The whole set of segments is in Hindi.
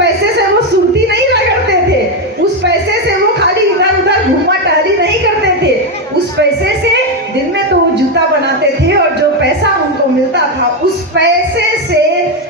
पैसे से वो सुरती नहीं रगड़ते थे, उस पैसे से वो खाली इधर उधर घूमा टहली नहीं करते थे, उस पैसे से दिन में तो वो जूता बनाते थे और जो पैसा उनको मिलता था उस पैसे से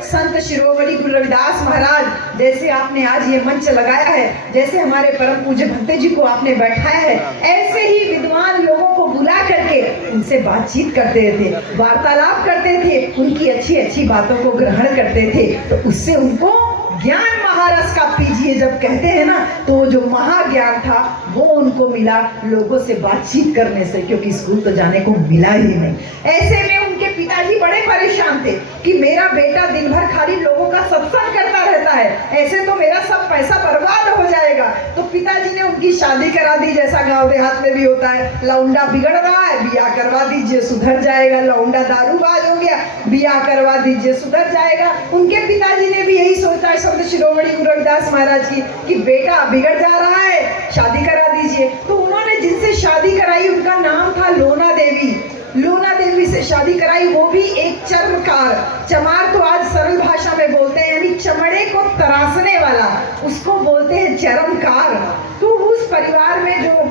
संत शिरोमणि गुरु रविदास महाराज, जैसे आपने आज ये मंच लगाया है, जैसे हमारे परम पूज्य भंते जी को आपने बैठाया है, ऐसे ही विद्वान लोगों को बुला करके उनसे बातचीत करते थे, वार्तालाप करते थे, उनकी अच्छी अच्छी बातों को ग्रहण करते थे। तो उससे उनको ज्ञान महारस का पीजिए जब कहते हैं ना, तो जो महाज्ञान था वो उनको मिला लोगों से बातचीत करने से, क्योंकि स्कूल तो जाने को मिला ही नहीं। ऐसे में उनके पिताजी बड़े परेशान थे कि मेरा बेटा दिन भर खाली लोगों का सत्संग करता रहता है, ऐसे तो मेरा सब पैसा बर्बाद हो जाएगा। तो पिताजी ने उनकी शादी करा दी, जैसा गांव देहात में भी होता है, लौंडा बिगड़ रहा है, बियाह करवा दीजिए सुधर जाएगा, लौंडा दारूबाज हो गया, बियाह करवा दीजिए सुधर जाएगा। उनके पिताजी ने भी यही सोचा है संत शिरोमणि गुरु रविदास महाराज की कि बेटा बिगड़ जा रहा है, शादी करा दीजिए। तो उन्होंने जिनसे शादी कराई उनका नाम था लोना देवी। लोना देवी से शादी कराई, वो भी एक चर्मकार, चमार तो आज सरल भाषा में बोलते हैं, यानी चमड़े को तराशने वाला, उसको बोलते हैं चर्मकार। तो उस परिवार में जो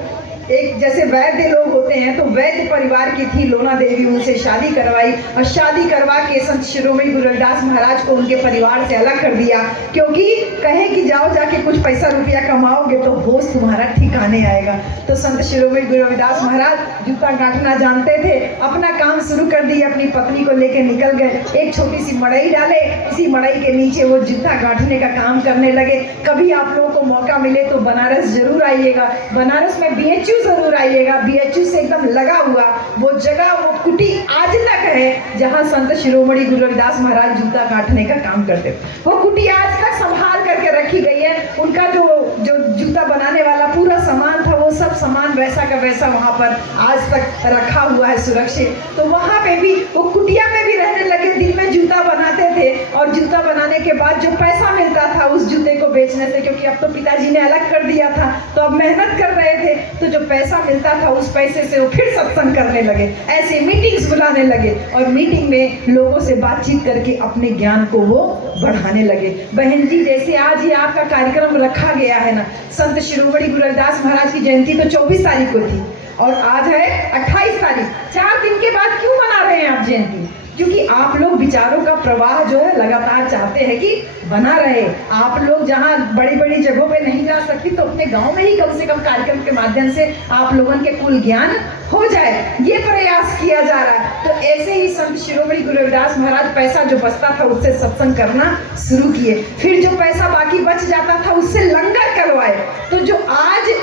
एक जैसे वैद्य लोग होते हैं, तो वैद्य परिवार की थी लोना देवी, उनसे शादी करवाई और शादी करवा के संत शिरोमणि गुरु रविदास महाराज को उनके परिवार से अलग कर दिया, क्योंकि कहे कि जाओ जाके कुछ पैसा रुपया कमाओगे तो होश तुम्हारा ठिकाने आएगा। तो संत शिरोमणि गुरु रविदास महाराज जूता गांठना जानते थे, अपना काम शुरू कर दिए, अपनी पत्नी को लेकर निकल गए, एक छोटी सी मड़ई डाले, इसी मड़ई के नीचे वो जूता गांठने का काम करने लगे। कभी आप लोगों को मौका मिले तो बनारस जरूर आइएगा, बनारस में BHU जरूर आइएगा, BHU से एकदम लगा हुआ वो जगह, वो कुटी आज तक है जहां संत शिरोमणि गुरु रविदास महाराज जूता काटने का काम करते। वो कुटी आज तक संभाल करके रखी गई है। उनका जो जूता बनाने वाला पूरा सामान था, वो सब सामान वैसा का वैसा वहां पर आज तक रखा हुआ है सुरक्षित। तो वहां पे भी वो कुटिया में भी रहने लगे, दिन में जूता बनाते थे और जूता बनाने के बाद जो पैसा मिलता था उस जूते को बेचने से, क्योंकि अब तो पिताजी ने अलग कर दिया था तो अब मेहनत कर रहे थे, तो जो पैसा मिलता था उस पैसे से वो फिर सत्संग करने लगे, ऐसे मीटिंग्स बुलाने लगे और मीटिंग में लोगों से बातचीत करके अपने ज्ञान को वो बढ़ाने लगे। बहन जी, जैसे आज ये आपका कार्यक्रम रखा गया है ना, संत शिरोमणि गुरु रविदास महाराज की जयंती तो 24 तारीख को थी और आज है 28 तारीख, 4 दिन के बाद क्यों मना रहे हैं आप जयंती? क्योंकि आप लोग विचारों का प्रवाह जो है लगातार चाहते हैं कि बना रहे। आप लोग जहां बड़ी बड़ी जगहों पे नहीं जा सकती तो अपने गांव में ही कम से कम कार्यक्रम के माध्यम से आप लोगों के कुल ज्ञान हो जाए, ये प्रयास किया जा रहा है। तो ऐसे ही संत शिरोमणि गुरु रविदास महाराज पैसा जो बचता था उससे सत्संग करना शुरू किए, फिर जो पैसा बाकी बच जाता था उससे लंगर करवाए। तो जो आज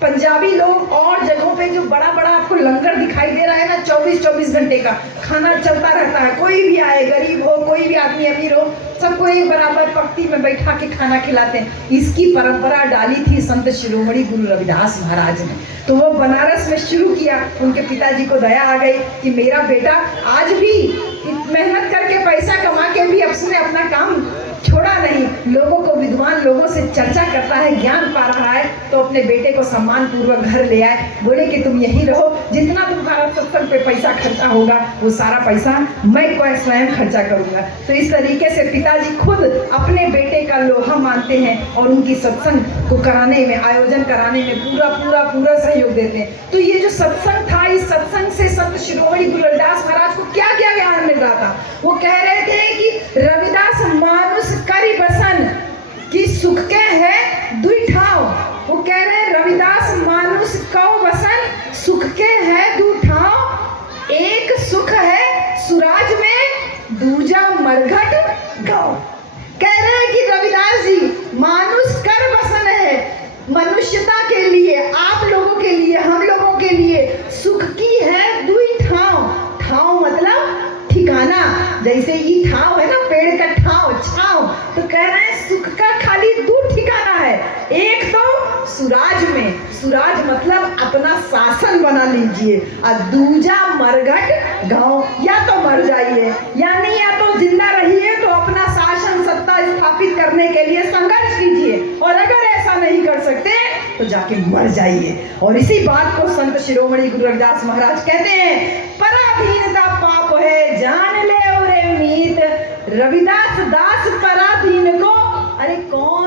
पंजाबी लोग और जगहों पे जो बड़ा बड़ा आपको लंगर दिखाई दे रहा है ना, 24-24 घंटे का खाना चलता रहता है, कोई भी आए, गरीब हो कोई भी आदमी अमीर हो, सबको एक बराबर पंक्ति में बैठा के खाना खिलाते हैं। इसकी परंपरा डाली थी संत शिरोमणि गुरु रविदास महाराज ने, तो वो बनारस में शुरू किया। उनके पिताजी को दया आ गई कि मेरा बेटा आज भी मेहनत करके पैसा कमा के भी उसने अपना काम छोड़ा नहीं, लोगों को, विद्वान लोगों से चर्चा करता है, ज्ञान पा रहा है, तो अपने बेटे को सम्मान पूर्वक घर ले आए। बोले कि तुम यहीं रहो, जितना तुम्हारा सत्संग पे पैसा खर्चा होगा वो सारा पैसा मैं स्वयं खर्चा करूंगा। तो इस तरीके से पिताजी खुद अपने बेटे का लोहा मानते हैं और उनकी सत्संग को कराने में, आयोजन कराने में पूरा पूरा पूरा सहयोग देते हैं। तो ये जो सत्संग था, इस सत्संग से संत शिरोमणि गुरु रविदास महाराज को क्या क्या ज्ञान मिल रहा था? वो कह रहे थे कि रविदास मानुष करी बसन की सुख के है दुई ठाव। वो कह रहे हैं रविदास मानुष कौ बसन सुख के है दू ठाव, एक सुख है सुराज में दूजा मरघट गाँव। कह रहे हैं कि रविदास जी मानुष कर बसन है, मनुष्यता के लिए, आप लोगों के लिए, हम लोगों के लिए सुख की है दुई ठाव। ठाव मतलब ठिकाना, जैसे ये ठाव है ना, पेड़ का ठाव, छाव, तो कह रहे हैं सुख का खाली 2 ठिकाना है। एक तो सुराज में, सुराज मतलब अपना शासन बना लीजिए, और दूजा मरघट गांव, या तो मर जाइए, यानी या तो जिंदा रहिए तो अपना शासन सत्ता स्थापित करने के लिए संघर्ष कीजिए, और अगर ऐसा नहीं कर सकते तो जाके मर जाइए। और इसी बात को संत शिरोमणि गुरु रविदास महाराज कहते हैं, पराधीनता पाप है जान ले और मीत, रविदास दास पराधीन को, अरे कौन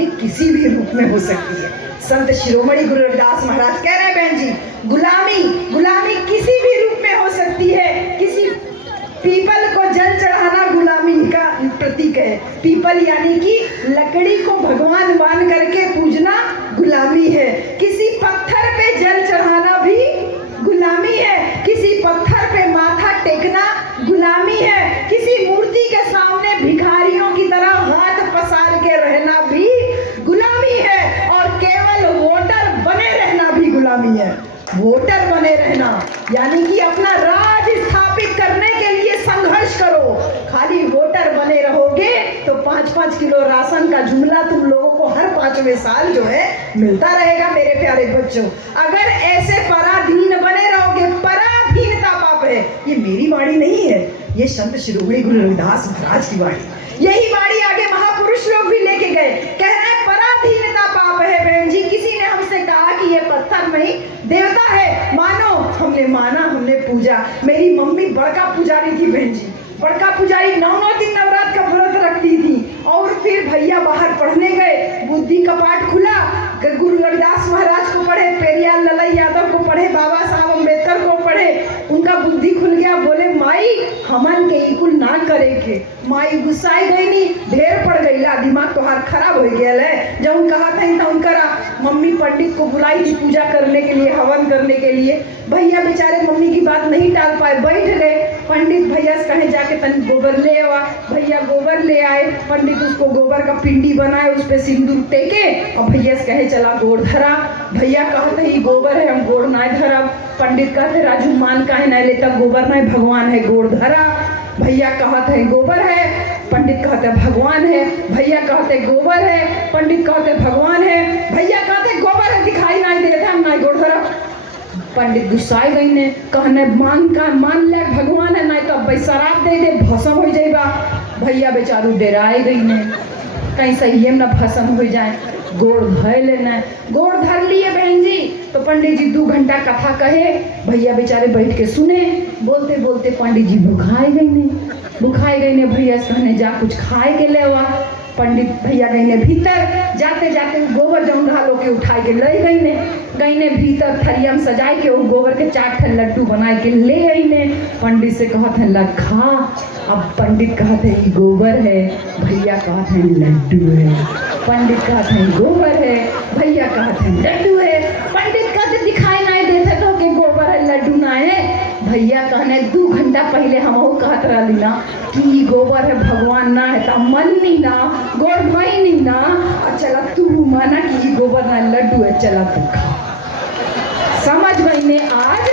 गुलामी किसी भी रूप में हो सकती है। संत शिरोमणि गुरु रविदास महाराज कह रहे हैं बहन जी, गुलामी किसी भी रूप में हो सकती है। किसी पीपल को जल चढ़ाना गुलामी का प्रतीक है। पीपल यानी कि लकड़ी को भगवान मान करके पूजना गुलामी है। किसी पत्थर पे जल चढ़ाना भी गुलामी है। किसी पत्थर पे माथा टेकना गुलामी है। किसी मूर्ति के सामने भिखारियों की तरह हाथ पसार के रहना भी गुलामी है। और केवल वोटर बने रहना भी गुलामी है। वोटर बने रहना यानी कि अपना राज स्थापित करने के लिए संघर्ष करो। खाली वोटर बने रहोगे तो 5-5 किलो राशन का जुमला तुम लोगों को हर 5वें साल जो है मिलता रहेगा। मेरे प्यारे बच्चों, अगर ऐसे पराधीन बने रहोगे, पराधीनता पाप है। ये मेरी वाणी नहीं है, ये संत शिरोमणि गुरु रविदास महाराज की वाणी। यही वाणी आगे महापुरुष लोग भी लेके गए, कह रहे हैं पराधीनता पाप है। बहन जी, किसी ने हमसे कहा कि ये पत्थर नहीं देवता है, मानो। हमने माना, हमने पूजा। मेरी मम्मी बड़का पुजारी थी बहन जी, बड़का पुजारी 9 दिन नवरात्र का व्रत रखती थी। और फिर भैया बाहर पढ़ने गए, बुद्धि कपाट खुला, गुरु रविदास महाराज को पढ़े, पेरियार ललाई यादव को पढ़े, बाबा साहब अम्बेडकर को पढ़े। उनका बुद्धि खुल गया, बोले माई हमन के इकुल ना करे के। माई गुस्साई गई, नहीं ढेर पड़ गई, ला दिमाग तो हार खराब हो गया है। जब उन कहा था तो उनका मम्मी पंडित को बुलाई थी पूजा करने के लिए, हवन करने के लिए। भैया बेचारे मम्मी की बात नहीं टाल पाए, बैठ गए। पंडित भैया से कहे जाके तन गोबर ले आवा। भैया गोबर ले आए, पंडित उसको गोबर का पिंडी बनाए, उस पे सिंदूर टेके और भैया से कहे चला गोड़ धरा। भैया कहते ही गोबर है, हम गोड़ ना धरा। पंडित कहते राजू मान काहे ना लेता, गोबर नहीं भगवान है, गोड़ धरा। भैया कहते हैं गोबर है, पंडित कहते भगवान है। भैया कहते गोबर है, पंडित कहते भगवान है। भैया कहते गोबर है, दिखाई नहीं देता, हम नहीं गोड़ धरा। पंडित गुस्साए गई ने, कहने मान ले भगवान है, नहीं तो अब शराब दे दे, भस्म हो जाएगा। भैया बेचारू डराए गई ने, कहीं सही ना भस्म हो जाए। गोड़ धर लेना, गोड़ धर लिए बहन जी। तो पंडित जी 2 घंटा कथा कहे, भैया बेचारे बैठ के सुने। बोलते बोलते पंडित जी भुखाए गई ने। भैया से कहने जा कुछ खाए के ले वा। पंडित भैया गई ने भीतर, जाते जाते गोबर जौंघा लो के उठाए के ले गई ने भीतर, थरिया में सजाए के वो गोबर के 4 लड्डू बनाए के ले गई ने। पंडित से कहते हैं लखा। अब पंडित कहते हैं गोबर है, भैया कहते हैं लड्डू है। पंडित कहते हैं गोबर है, भैया कहते हैं लड्डू है। पंडित कहते दिखाई नहीं देते तो कि गोबर है लड्डू ना है। भैया कहने 2 घंटा पहले हम कहत रही ना कि गोबर है भगवान ना है, तो मन नहीं ना, गोड़ भाई नहीं ना। और चला तू माना कि गोबर ना लड्डू है, चला तू खा। समझ गई ने आज?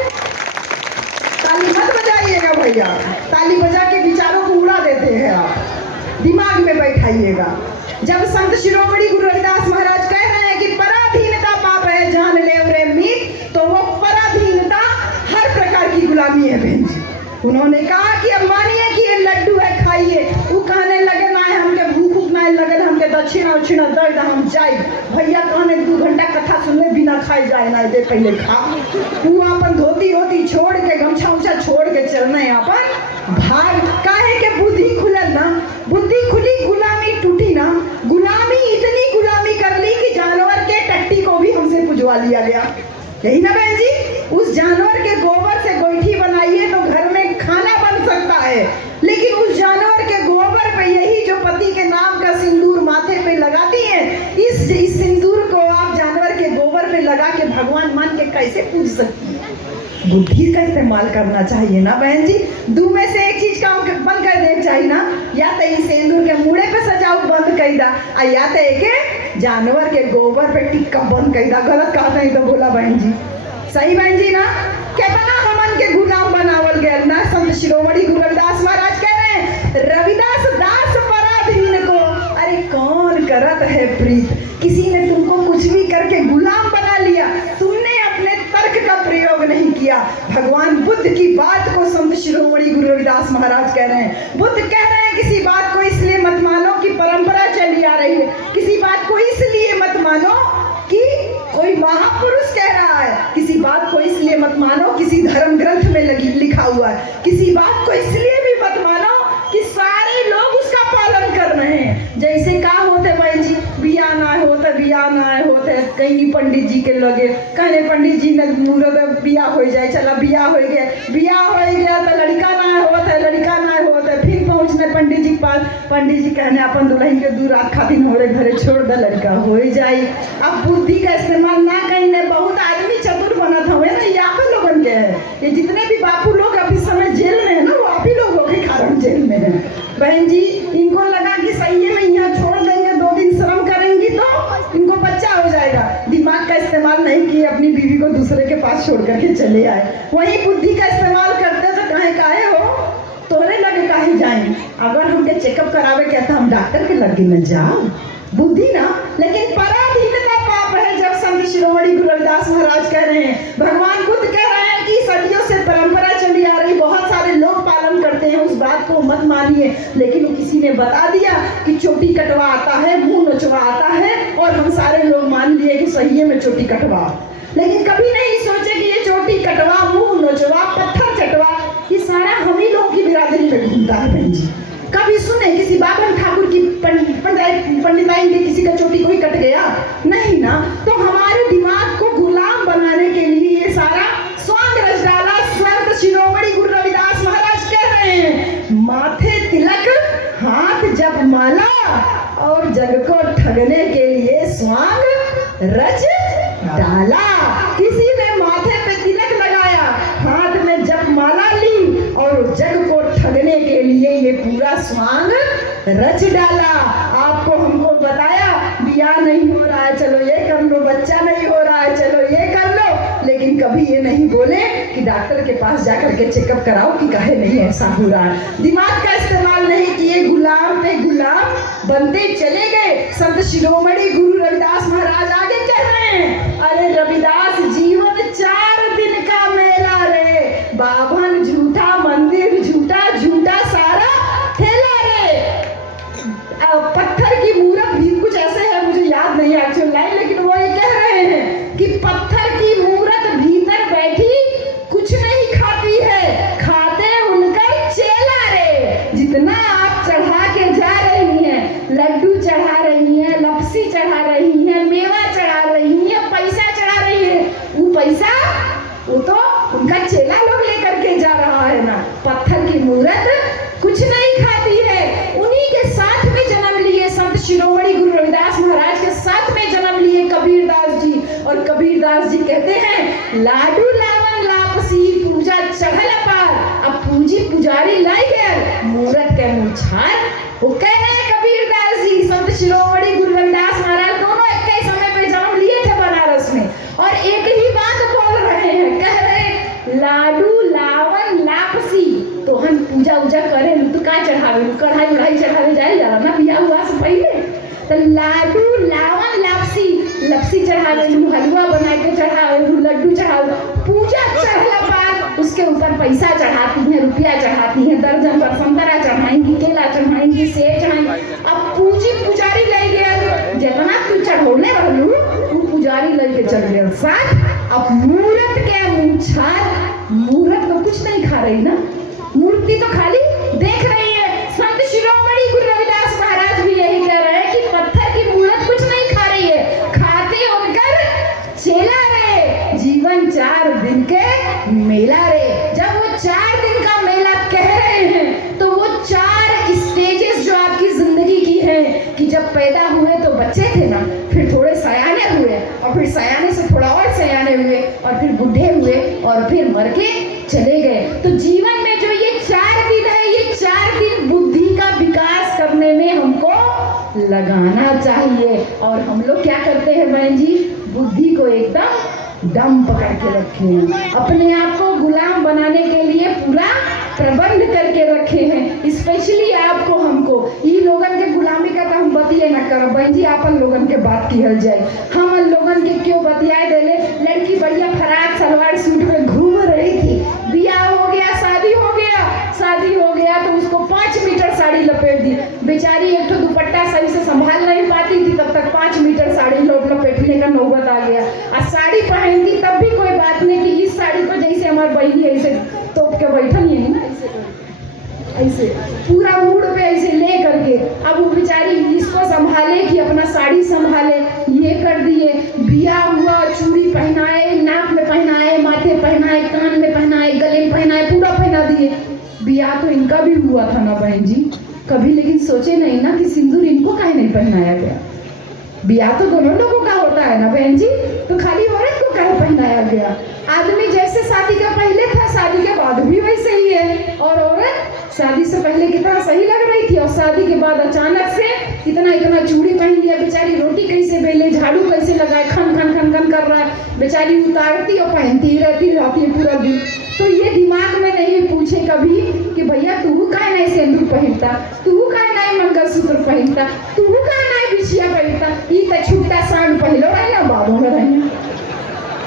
ताली मत बजाइएगा भैया, ताली बजा के विचारों को उड़ा देते हैं आप, दिमाग में बैठाइएगा। जब संत शिरोमणि गुरु रविदास महाराज कह रहे हैं कि पराधीनता पाप है, जान ले रे मीत, तो वो पराधीनता हर प्रकार की गुलामी है बहन जी। उन्होंने कहा कि अब मानिए कि ये लड्डू है, खाइए। वो कहने लगे ना हमके भूख ना लगल, हमके दक्षिणा उछिणा दर्द, हम जाए। भैया कहने 2 घंटा कथा सुनने बिना खाए जाए ना दे, पहले खा। तू अपन धोती होती छोड़ के, गमछा उमछा छोड़ के चलना है अपन भाग। काहे के बुद्धि खुलल ना, बुद्धि खुली, गुलामी टूटी ना। गुलामी इतनी गुलामी कर ली कि जानवर के टट्टी को भी हमसे पुजवा लिया गया। यही ना बहन जी? उस जानवर के गोबर से गोईठी बनाइए तो घर में खाना बन सकता है, लेकिन उस जानवर के गोबर पे यही जो पति के नाम का सिंदूर माथे पे लगाती हैं, इस सिंदूर को आप जानवर के गोबर पे लगा के भगवान मान के कैसे पूज सकती है? बुद्धि का इस्तेमाल करना चाहिए ना बहन जी। 2 में से एक चीज काम बंद कर दे चाहिए ना, या तो इस सिंदूर के मुड़े पे सजाओ बंद कर दा, या तो एक जानवर के गोबर पे टिक्का बंद कर दा। गलत कहा नहीं तो बोला बहन जी, सही बहन जी ना? कितना हमन के गुलाम बनावल गया ना। संत शिरोमणि गुरु रविदास महाराज कह रहे हैं रविदास दास पराधीन को, अरे कौन करत है प्रीत। किसी ने तुमको कुछ भी करके गुलाम बना लिया, तुमने अपने तर्क का प्रयोग नहीं किया। भगवान बुद्ध की बात को संत शिरोमणि गुरु रविदास महाराज कह रहे हैं। बुद्ध कह रहे हैं किसी बात को इसलिए मत मानो कि परंपरा चली आ रही है, किसी बात को इसलिए मत मानो कि कोई महापुरुष कह रहा है, किसी बात को इसलिए मत मानो किसी धर्म ग्रंथ में लिखा हुआ है, किसी बात को इसलिए भी मत मानो कि सारे लोग उसका पालन कर रहे हैं। जैसे का होते बहन जी, बिया ना कहीं पंडित जी के लगे, कहने पंडित जी ने मुहूर्त बिया हो जाए, चला बिया हो गया तो लड़का ना होता है, फिर पहुँचने पंडित जी के पास, पंडित जी कहने अपन दुल्हन के 2 रात खातिर हमारे घरे छोड़ दे, लड़का हो जाए। अब बुद्धि का इस्तेमाल ना कहने, बहुत आदमी चतुर बनत हुए ना, ये आप लोगन के है, ये जितने भी बापू लोग अभी समय जेल में है ना, वो आप ही लोगों के कारण जेल में है। बहन जी, इनको लगा कि सही में यहाँ छोड़ देंगे, 2 दिन श्रम करेंगी तो इनको बच्चा हो जाएगा, दिमाग का इस्तेमाल नहीं किए, अपनी बीवी को दूसरे के पास छोड़ करके चले आए। वही बुद्धि का इस्तेमाल करते तो काहे हो, तोरे लगे काहे जाए, अगर हमके चेकअप करावे क्या था हम डॉक्टर के लगे न जाओ, बुद्धि ना। लेकिन पराधीनता पाप है। जब संत शिरोमणि गुरु रविदास महाराज कह रहे हैं, भगवान खुद कह रहे हैं कि सदियों से परंपरा चली आ रही, बहुत सारे लोग पालन करते हैं, उस बात को मत मानिए। लेकिन वो किसी ने बता दिया कि चोटी कटवा आता है, मुंह नचवा आता है, और हम सारे लोग मान लिए कि सही में चोटी कटवा, लेकिन कभी नहीं सोचे कि ये चोटी कटवा, मुंह नचवा, पत्थर चटवा, ये सारा हम ही लोगों की बिरादरी में घूमता है। बहन जी, कभी सुने किसी बाबन ठाकुर की पंडिताई के किसी का चोटी कोई कट गया? नहीं ना। तो हमारे दिमाग को गुलाम बनाने के लिए ये सारा स्वांग रच डाला। संत शिरोमणि गुरु रविदास महाराज कह रहे हैं, माथे तिलक, हाथ जप माला, और जग को ठगने के लिए स्वांग रच डाला। किसी ने माथे पे तिलक लगाया, हाथ में जप माला ली, और जग को ठगने के लिए ये पूरा स्वांग रच डाला। आपको हमको बताया बिया नहीं हो रहा है, चलो ये कर लो, बच्चा नहीं हो रहा है, चलो ये कर लो, लेकिन कभी ये नहीं बोले कि डॉक्टर के पास जाकर के चेकअप कराओ कि काहे नहीं ऐसा हो रहा है। दिमाग का इस्तेमाल नहीं किए, गुलाम पे गुलाम बनते चले गए। संत शिरोमणि गुरु रविदास महाराज आगे कह रहे हैं, अरे रविदास, जीवन 4 दिन का मेला रे, बाभन झूठा, मंदिर झूठा, झूठा सारा ठेला रे। पत्थर की मूरत भी कुछ ऐसे है, मुझे याद नहीं है एक्चुअल लाइन, लेकिन वो ये कह रहे हैं कि पत्थर की मूरत भीतर बैठी कुछ नहीं खाती है, खाते उनका चेला रे। जितना आप चढ़ा के जा रही हैं, लड्डू चढ़ा रही हैं, लपसी चढ़ा रही हैं, मेवा चढ़ा रही हैं, पैसा चढ़ा रही है, वो पैसा वो तो उनका चेला लोग लेकर के जा रहा है ना। पत्थर की मूरत कुछ नहीं खाती है। उन्हीं के साथ में जन्म लिए संत शिरोमणि गुरु रविदास महाराज के साथ में जन्म लिए कबीरदास जी, और कबीरदास जी कहते हैं, लाडू लावन लापसी पूजा चढ़ल पार, अब पूजी पुजारी लाई गए मूरत के मुछार। वो कह रहे हैं कबीरदास जी, संत शिरोमणि गुरु रविदास महाराज दोनों एक ही समय पे जन्म लिए थे बनारस में, और एक ही बात बोल रहे हैं, कह रहे लाडू लावन लापसी, तो हम पूजा उजा करें तो का चढ़ावे, कढ़ाई उढ़ाई चढ़ावे जाए जाला ना बिया हुआ से पहले, तो लाडू लावन लापसी, लपसी चढ़ावे, हलवा बना के चढ़ावे, लड्डू चढ़ावे, पूजा चढ़ला पार, उसके ऊपर पैसा चढ़ाती हैं, रुपया चढ़ाती हैं, दर्जन पर संतरा चढ़ाएंगी, केला चढ़ाएंगी, सेब चढ़ाएंगी। अब पूजी पुजारी ले गया, जितना तू चढ़ौले रहलू वो पुजारी लेके चल गया साथ। अब मूरत के मुछार, मूरत तो कुछ नहीं खा रही ना, मूर्ति तो खाली देख रही है। संत शिरोमणि गुरु रविदास महाराज भी यही कह रहे हैं कि पत्थर की मूरत कुछ नहीं खा रही है, खाते उनकर चेला रे, जीवन 4 दिन के मेला रे। जब वो 4 दिन का मेला कह रहे हैं, तो वो 4 स्टेजेस जो आपकी जिंदगी की है, कि जब पैदा हुए तो बच्चे थे ना, फिर थोड़े सयाने हुए, और फिर सयाने से थोड़ा और सयाने हुए, और फिर बूढ़े हुए, और फिर मर के चले गए। तो जीवन में जो ये 4 दिन है, ये 4 दिन बुद्धि का विकास करने में हमको लगाना चाहिए। और हम लोग क्या करते हैं बहन जी, बुद्धि को एकदम दम पकड़ के रखे हैं, अपने आप को गुलाम बनाने के लिए पूरा प्रबंध करके रखे हैं। स्पेशली आपको हमको ये लोगन के गुलामी का तो हम बतिए न कर बहन जी, आपन लोगन के बात किहल जाए। हम लोगन के क्यों बतियाए देले, लड़की बढ़िया फराक सलवार सूट में घूम रही थी, बियाह हो गया, शादी हो गया तो उसको 5 मीटर साड़ी लपेट दी, बेचारी एक तो दुपट्टा सही से संभाल नहीं पाती थी, तब तक 5 मीटर साड़ी लपेटने का नौबत आ गया। और साड़ी पहनती तब भी कोई बात नहीं कि इस साड़ी को जैसे हमारी बहनी ऐसे तोप के बैठन ही ना, ऐसे पूरा मूड पे ऐसे ले करके, अब वो बेचारी इसको संभाले कि अपना साड़ी संभाले, ये कर दिए, बिया हुआ, चूड़ी पहनाए, नाक में पहनाए, माथे पहनाए, कान में पहनाए, गले में पहनाए, पूरा पहना दिए। बिया तो इनका भी हुआ था ना बहन जी, कभी लेकिन सोचे नहीं ना कि सिंदूर इनको काहे नहीं पहनाया गया। बिया तो दोनों लोगों का होता है ना बहन जी, तो खाली औरत को काहे पहनाया गया। आदमी जैसे शादी के पहले था, शादी के बाद भी वैसे ही है, और औरत शादी से पहले कितना सही लग रही थी, और शादी के बाद अचानक से इतना इतना चूड़ी पहन लिया। बेचारी रोटी कैसे बेले, झाड़ू कैसे लगाए, खन खन खन खन कर रहा है, बेचारी उतारती और पहनती ही रहती है पूरा दिन। तो ये दिमाग में नहीं पूछे कभी कि भैया तू काहे नहीं सिंदूर पहनता, तू काहे नहीं मंगलसूत्र पहनता, तू काहे नहीं बिछिया पहनता, ई त छूटा सांड पहलो रहना बाबू में रहना।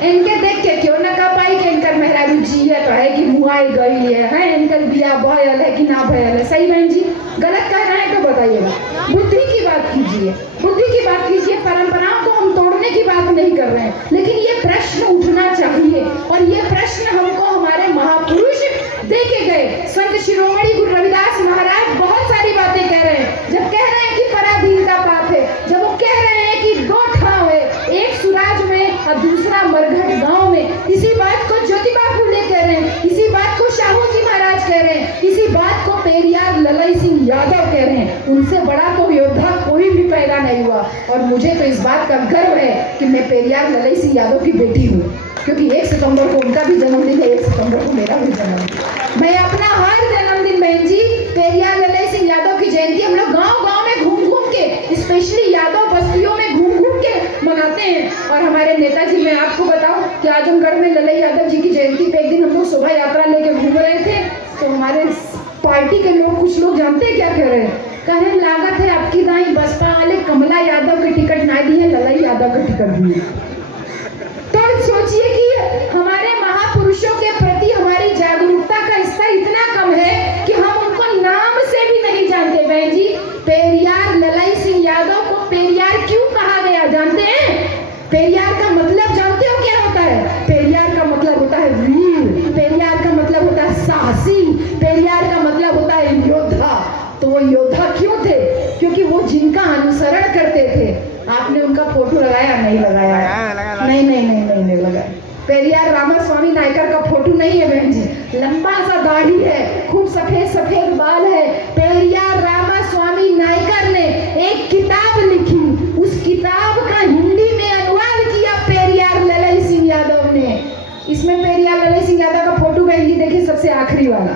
इनके देख के क्यों न कह पाई कि इनकर मेहरारू जियत है कि मुआई गई है, इनकर बिया भयल है कि ना भयल है। सही बहन जी, गलत कह रहे हैं तो बताइएगा। बुद्धि की बात कीजिए, बुद्धि की बात कीजिए। परंपराओं को हम तोड़ने की बात नहीं कर रहे हैं, लेकिन ये प्रश्न उठना चाहिए, और ये प्रश्न हमको हमारे महापुरुष दे के गए। संत शिरोमणि गुरु रविदास महाराज बहुत सारी बातें कह रहे हैं। जब कह रहे हैं कि पराधीनता पाप है, जब वो कह रहे हैं कि दो ठाव है, एक सुराज में और दूसरा मरघट गांव में, इसी बात को ज्योतिबा फूले कह रहे हैं, इसी बात को शाहू जी महाराज कह रहे हैं, इसी बात को पेरियार ललई सिंह यादव कह रहे हैं। उनसे बड़ा तो योद्धा कोई भी पैदा नहीं हुआ, और मुझे तो इस बात का गर्व है कि मैं पेरियार ललई सिंह यादव की बेटी हूँ, क्योंकि 1 सितंबर को उनका भी जन्मदिन है, 1 सितंबर को मेरा भी जन्मदिन। मैं अपना हर जन्मदिन बहन जी पेरियार ललई सिंह यादव की जयंती हम लोग गांव गांव में घूम घूम के, स्पेशली यादव बस्तियों में घूम घूम के मनाते हैं। और हमारे नेताजी, मैं आपको बताऊं कि आजमगढ़ में ललई यादव जी की जयंती पे एक दिन हम लोग शोभा यात्रा लेके घूम रहे थे, तो हमारे पार्टी के लोग, कुछ लोग जानते हैं क्या कह रहे हैं, कहे लागत है आपकी दाई बसपा वाले कमला यादव के टिकट ना दिए, ललई यादव के टिकट दिए। तो सोचिए कि हमारे महापुरुषों के प्रति हमारी जागरूकता का स्तर इतना कम है कि हम उनको नाम से भी नहीं जानते। बहन जी, पेरियार ललई सिंह यादव को पेरियार क्यों कहा गया जानते हैं? पेरियार का मतलब जानते हो क्या होता है? पेरियार का मतलब होता है वीर, पेरियार का मतलब होता है साहसी, पेरियार का मतलब होता है योद्धा। तो वो योद्धा क्यों थे? क्योंकि वो जिनका अनुसरण करते थे। आपने उनका फोटो लगाया? नहीं लगाया। नहीं लगाया। पेरियार रामास्वामी नायकर का फोटो नहीं है बहन जी, लंबा सा दाढ़ी है, खूब सफेद सफेद बाल है। पेरियार रामास्वामी नायकर ने एक किताब लिखी, उस किताब का हिंदी में अनुवाद किया पेरियार ललई सिंह यादव ने। इसमें पेरियार ललई सिंह यादव का फोटो बहन जी देखिए, सबसे आखिरी वाला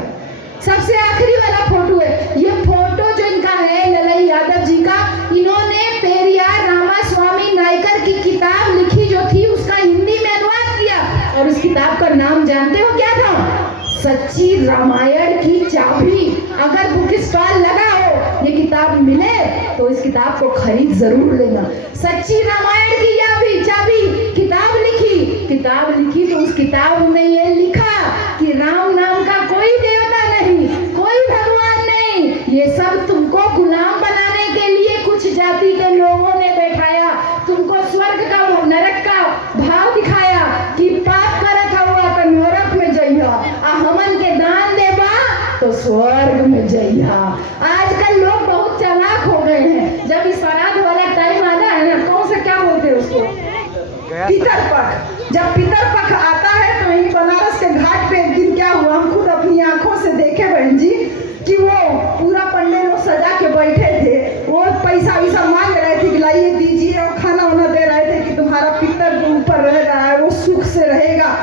फोटो है। ये फोटो जो इनका है ललई यादव जी का, इन्होंने पेरियार रामास्वामी नायकर की किताब लिखी जो थी उसका हिंदी में अनुवाद किया, और उस किताब का नाम जानते हो क्या था? सच्ची रामायण की चाबी। अगर बुक स्टॉल लगा हो, ये किताब मिले तो इस किताब को खरीद जरूर लेना। सच्ची रामायण की चाबी किताब लिखी तो उस किताब में ये लिखा कि राम नाम का कोई देवता नहीं, कोई भगवान नहीं, ये सब तुमको गुलाम बनाने के लिए कुछ जाति के लोगों ने बैठाया, तुमको स्वर्ग का और नरक का भाव दिखाया कि पाप करत हुआ तो नरक में जइहा, आ हमन के दान देबा तो स्वर्ग में जइहा। आजकल लोग बहुत चालाक हो गए हैं। जब इस श्राद्ध वाला टाइम आता है ना, कौन सा क्या बोलते हैं उसको, पितरपक्ष। जब पितरपक्ष आता है तो यही बनारस के घाट पे एक दिन क्या हुआ, हम खुद अपनी आंखों से देखे बहन जी कि वो पूरा पंडे लोग सजा के बैठे थे, वो पैसा वैसा मांग रहे थे कि लाइए दीजिए, और खाना वाना दे रहे थे कि तुम्हारा पितर जो ऊपर रह रहा है वो सुख से रहेगा।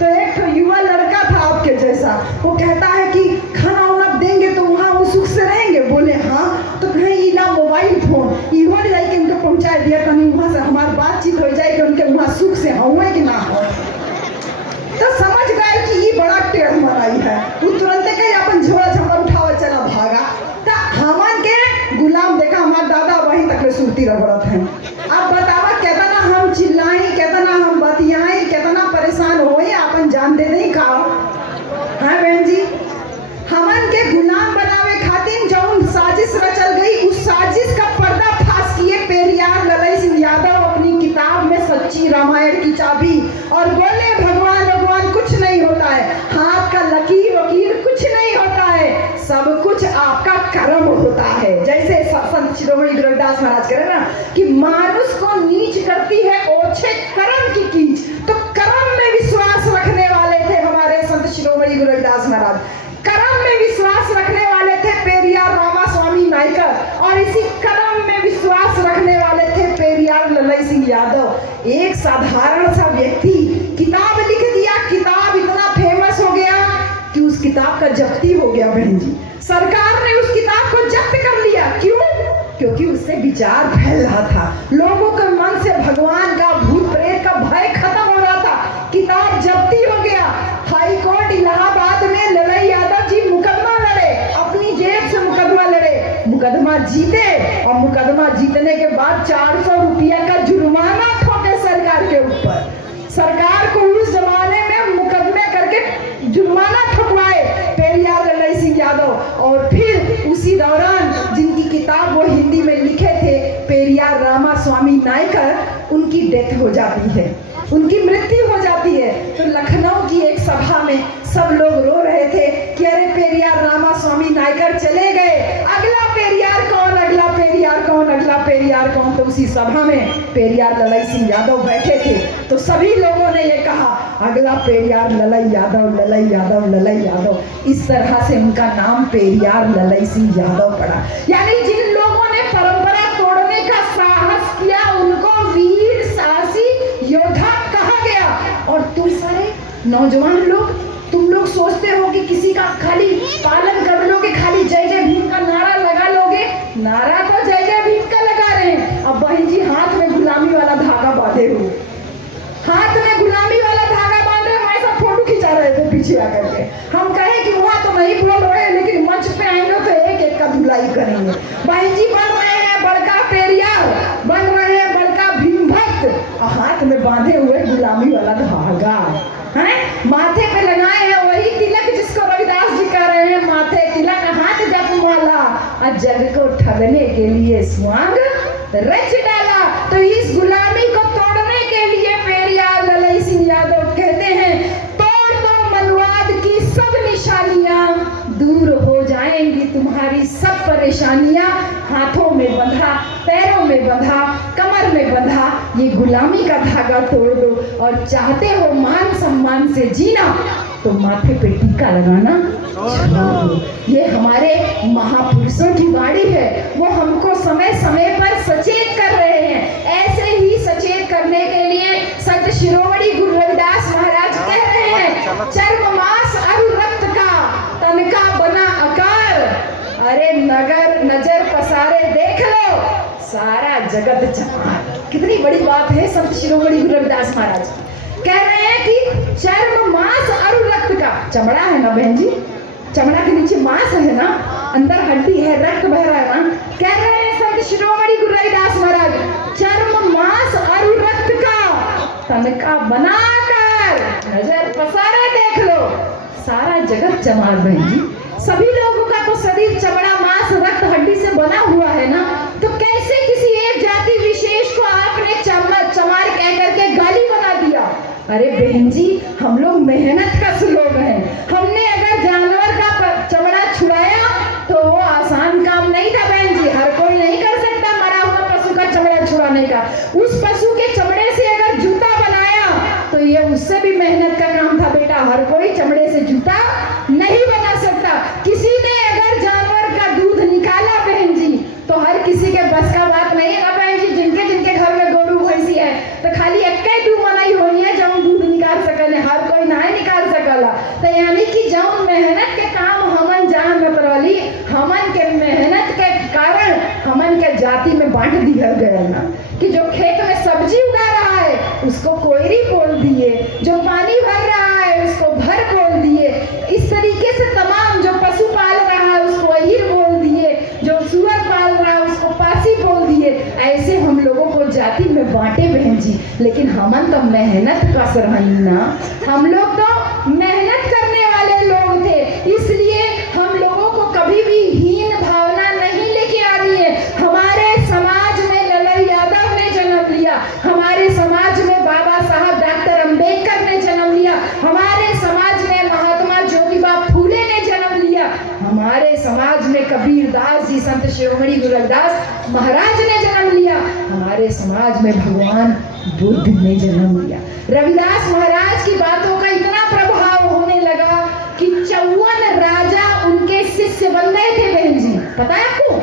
तो एक युवा लड़का था आपके जैसा, वो कहता है कि खाना वाना देंगे तो वहाँ वो सुख से रहेंगे। बोले हाँ, तो कहीं इला मोबाइल फोन इहो जाके उनको पहुँचा दिया, कहीं वहाँ से हमारी बातचीत हो जाए कि उनके वहाँ सुख से हुए कि ना हो। तो समझ गए कि ये बड़ा टेढ़ मराई है, वो तुरंत कहीं अपन झोला झपड़ा उठावा चला भागा। तो हमन के गुलाम देखा, हमारे दादा वहीं तक सुरती रगड़त है। अब बतावा कितना हम चिल्लाई, कितना हम बतियाई, कितना परेशान होए, अपन जान दे नहीं खाओ। हाँ बहन जी, संत शिरोमणि गुरु रविदास महाराज कह रहे ना कि मानुष को नीच करती है ओछे कर्म की कीच। तो कर्म में विश्वास रखने वाले थे हमारे संत शिरोमणि गुरु रविदास महाराज, कर्म में विश्वास रखने वाले थे पेरियार रामास्वामी नायकर, और इसी कर्म में विश्वास रखने वाले थे पेरियार ललई सिंह यादव। एक साधारण सा व्यक्ति किताब लिख दिया, किताब इतना फेमस हो गया कि उस किताब का जब्ती हो गया बहन जी। सरकार ने उस किताब को जब्त कर लिया। क्यों? क्योंकि उससे विचार फैल रहा था, लोगों के मन से भगवान का, भूत प्रेत का भय खत्म हो रहा था। किताब जब्ती हो गया। हाई कोर्ट इलाहाबाद में ललई यादव जी मुकदमा लड़े, अपनी जेब से मुकदमा लड़े, मुकदमा जीते, और मुकदमा जीतने के बाद 400 रुपया का जुर्माना ठोके सरकार के ऊपर। सरकार को उस जमाने में मुकदमे करके जुर्माना ठुकवाए पेरियार ललई सिंह यादव। और फिर उसी दौरान जिनकी किताब वो हिंदी में लिखे थे पेरियार रामास्वामी नायकर, उनकी डेथ हो जाती है, उनकी मृत्यु हो जाती है। तो लखनऊ की एक सभा में सब लोग रो रहे थे कि अरे पेरियार रामास्वामी नायकर चले गए, अगला पेरियार कौन, अगला पेरियार कौन, अगला पेरियार कौन। तो उसी सभा में पेरियार ललई सिंह यादव बैठे थे, तो सभी लोगों ने ये कहा अगला पेरियार ललई यादव, ललई यादव, ललई यादव। इस तरह से उनका नाम पेरियार ललई सिंह यादव पड़ा। यानी जिन लोगों ने परंपरा तोड़ने का साहस किया उनको वीर साहसी योद्धा कहा गया। और तुम सारे नौजवान लोग, तुम लोग सोचते हो कि किसी का खाली पालन कर लोगे, खाली जय जय भीम का नारा लगा लोगे। नारा तो जय जय भीम का लगा रहे हैं, अब बहन जी हाथ में गुलामी वाला धागा बांधे हो, हाथ में गुलामी वाला धागा बांधे हमारे साथ फोटो खिंचा रहे थे पीछे आकर के। हम कहे कि वहाँ तो नहीं बोल रहे हैं, लेकिन मंच पे आएंगे तो एक एक का धुलाई करेंगे। बहन जी बन रहे हैं बड़का पेरियार, बन रहे हैं बड़का भीम भक्त, हाथ में बांधे हुए गुलामी वाला धागा है, माथे पे लगाए हैं वही तिलक जिसको रविदास जी कह रहे हैं माथे तिलक, हाथ जपमाला, और जग को ठगने के लिए स्वांग रच डाला। तो इस गुलामी को तोड़ने के लिए पेरियार ललई सिंह यादव कहते हैं तोड़ दो मनवाद की सब निशानियां, दूर हो जाएंगी तुम्हारी सब परेशानियां। हाथों में बंधा, पैरों में बंधा, कमर में बंधा, ये गुलामी का धागा तोड़ दो। और चाहते हो मान सम्मान से जीना तो माथे पे टीका लगाना छोड़ दो। ये हमारे महापुरुषों की वाणी है, वो हमको समय समय पर सचेत कर रहे हैं। ऐसे ही सचेत करने के लिए संत शिरोमणि गुरु रविदास महाराज कह रहे हैं चर्म मांस अरु रक्त का तन का बना आकार, अरे नजर पसारे देख लो सारा जगत जमाल। कितनी बड़ी बात है। संत शिरोमणि गुरु रविदास महाराज कह रहे हैं कि चर्म मांस अरु रक्त का, चमड़ा है ना बहन जी, चमड़ा के नीचे मांस है ना, अंदर हड्डी है, रक्त बह रहा है ना। कह रहे हैं संत शिरोमणि गुरु रविदास महाराज चर्म मांस अरु रक्त का तन का बनाकर नजर पसारे देख लो सारा जगत जमाल। बहन जी सभी लोगों का तो शरीर चमड़ा मांस रक्त हड्डी से बना हुआ है ना, तो कैसे किसी एक जाति विशेष को आपने चमार कह करके गाली बना दिया। अरे बहन जी हम लोग मेहनत कश लोग हैं, हमने अगर जानवर का चमड़ा छुड़ाया तो वो आसान काम नहीं था बहन जी, हर कोई नहीं कर सकता मरा हुआ पशु का चमड़ा छुड़ाने का। उस पशु के चमड़े से अगर जूता बनाया तो ये उससे भी मेहनत का काम था बेटा, हर कोई चमड़े से जूता नहीं बना सकता। किसी ने अगर जानवर का दूध निकाला बहन जी तो हर किसी के बस का बात नहीं है बहन जी। जिनके जिनके घर में गोरू भैंसी है तो खाली एक दू मनाई होनी है जब दूध निकाल सकले, हर कोई नहीं निकाल सकला। तो यानी कि जब मेहनत के काम हमन जान रही, हमन के मेहनत के कारण हमन के जाति में बांट दिया गया ना, कि जो खेत में सब्जी उगा रहा है उसको कोयरी बोल दिए, जो पानी भर रहा है उसको भर बोल दिए, इस तरीके से तमाम जो पशु पाल रहा है उसको अहिर बोल दिए, जो सुअर पाल रहा है उसको पासी बोल दिए। ऐसे हम लोगों को जाति में बांटे बहन जी, लेकिन हमन तो मेहनत का सरहनी ना, हम लोग तो मेहनत करने वाले लोग थे, इसलिए हम लोगों को कभी भी हीन भावना नहीं लेके आ रही है। हमारे समाज में ललई यादव ने जन्म लिया, हमारे समाज में बाबा साहब डॉक्टर अंबेडकर ने जन्म लिया, हमारे समाज में महात्मा ज्योतिबा फूले ने जन्म लिया, हमारे समाज में कबीर दास जी, संत शिरोमणि गुरु रविदास महाराज ने जन्म लिया, हमारे समाज में भगवान बुद्ध ने जन्म लिया। रविदास महाराज की बातों का इतना प्रभाव होने लगा कि 54 राजा उनके शिष्य बन गए थे बहन जी। पता है आपको?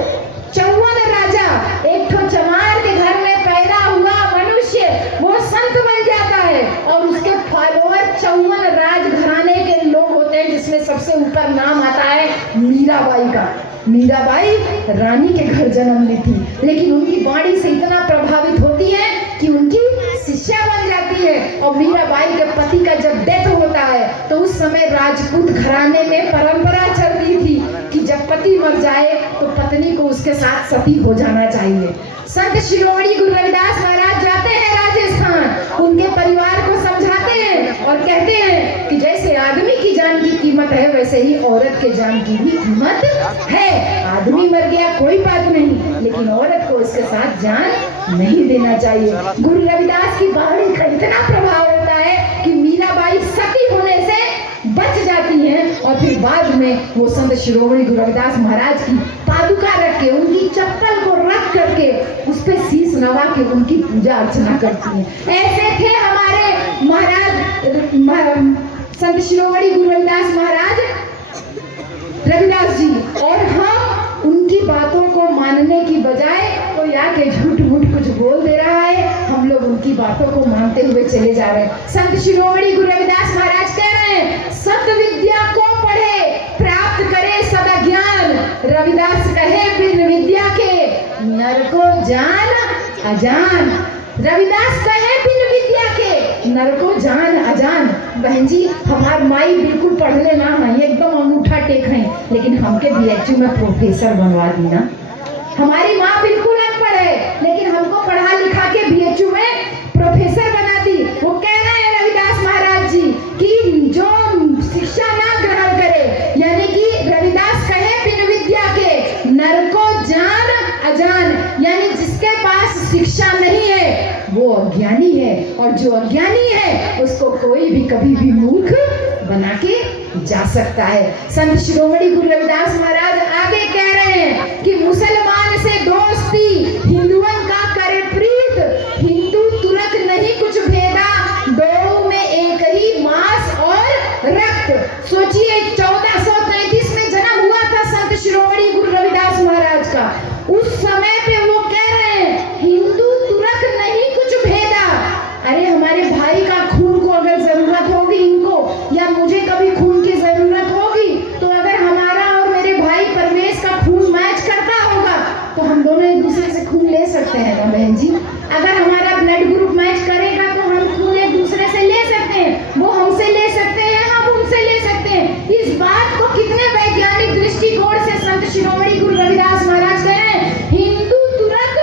54 राजा, एक तो चमार के घर में पैदा हुआ मनुष्य वो संत बन जाता है और उसके फॉलोअर 54 राजघराने के लोग होते हैं, जिसमें सबसे ऊपर नाम आता है मीराबाई का। मीराबाई रानी के घर जन्म ली थी, लेकिन उनकी वाणी से इतना प्रभावित होती है कि उनकी शिष्या बन जाती है। और मीराबाई के पति का जब डेथ होता है तो उस समय राजपूत घराने में परंपरा चल रही थी कि जब पति मर जाए तो पत्नी को उसके साथ सती हो जाना चाहिए। संत शिरोमणि गुरु रविदास महाराज जाते हैं राजस्थान, उनके परिवार को समझाते हैं और कहते हैं कि जैसे आदमी की जान की कीमत है वैसे ही औरत के जान की भी कीमत है। आदमी मर गया कोई बात नहीं, लेकिन औरत को उसके साथ जान नहीं देना चाहिए। गुरु रविदास की वाणी का इतना प्रभाव होता है कि मीराबाई सती होने से बच जाती हैं और फिर बाद में वो संत शिरोमणि गुरु रविदास महाराज की पादुका रख के, उनकी चप्पल को रख करके उस पे शीश नवा के उनकी पूजा अर्चना करती हैं। ऐसे थे हमारे महाराज संत शिरोमणि गुरु रविदास महाराज रविदास जी। और हम उनकी बातों को मानने की बजाय कोई आके झूठ मूठ कुछ बोल दे रहा है, हम लोग उनकी बातों को मानते हुए चले जा रहे हैं। संत शिरोमणि गुरु रविदास महाराज कह रहे हैं, सत विद्या को पढ़े प्राप्त करे सदा ज्ञान। रविदास कहे बिन विद्या के नर को जान अजान। रविदास कहे बिन विद्या के नर को जान अजान। बहन जी, हमार माई बिल्कुल पढ़ले ना है, एकदम अंगूठा टेक है, लेकिन हमके बीएचयू में प्रोफेसर बनवा दी ना। हमारी माँ बिल्कुल अनपढ़ है, लेकिन हमको पढ़ा लिखा के बीएचयू में प्रोफेसर बना दी। वो कह रहे हैं रविदास महाराज जी कि जो शिक्षा ना ग्रहण करे, यानी कि रविदास कहे बिन विद्या के नर को जान अजान, यानी जिसके पास शिक्षा नहीं है वो अज्ञानी है, और जो अज्ञानी है उसको कोई भी कभी भी मूर्ख बना के जा सकता है। संत शिरोमणि गुरु रविदास महाराज आगे कह रहे हैं कि मुसलमान से दोस्ती हिंदुओं का करे प्रीत, हिंदू तुरक नहीं कुछ भेदा, दो में एक ही मांस और रक्त। सोचिए 1433 में जन्म हुआ था संत शिरोमणि गुरु रविदास महाराज का। उस समय पे वो कह रहे हैं हिंदू तुरक नहीं कुछ भेदा। अरे हमारे भाई का खून को अगर जरूरत होगी इनको, या मुझे कभी खून की जरूरत होगी, तो अगर हमारा और मेरे भाई परमेश का खून मैच करता होगा तो हम दोनों एक दूसरे से खून ले सकते हैं ना बहन जी। अगर हमारा ब्लड ग्रुप मैच करेगा तो हम खून एक दूसरे से ले सकते हैं, वो हमसे ले सकते हैं, हम उनसे ले सकते हैं। इस बात को कितने वैज्ञानिक दृष्टिकोण से संत शिरोमणि गुरु रविदास महाराज कह रहे हैं, हिंदू तुरक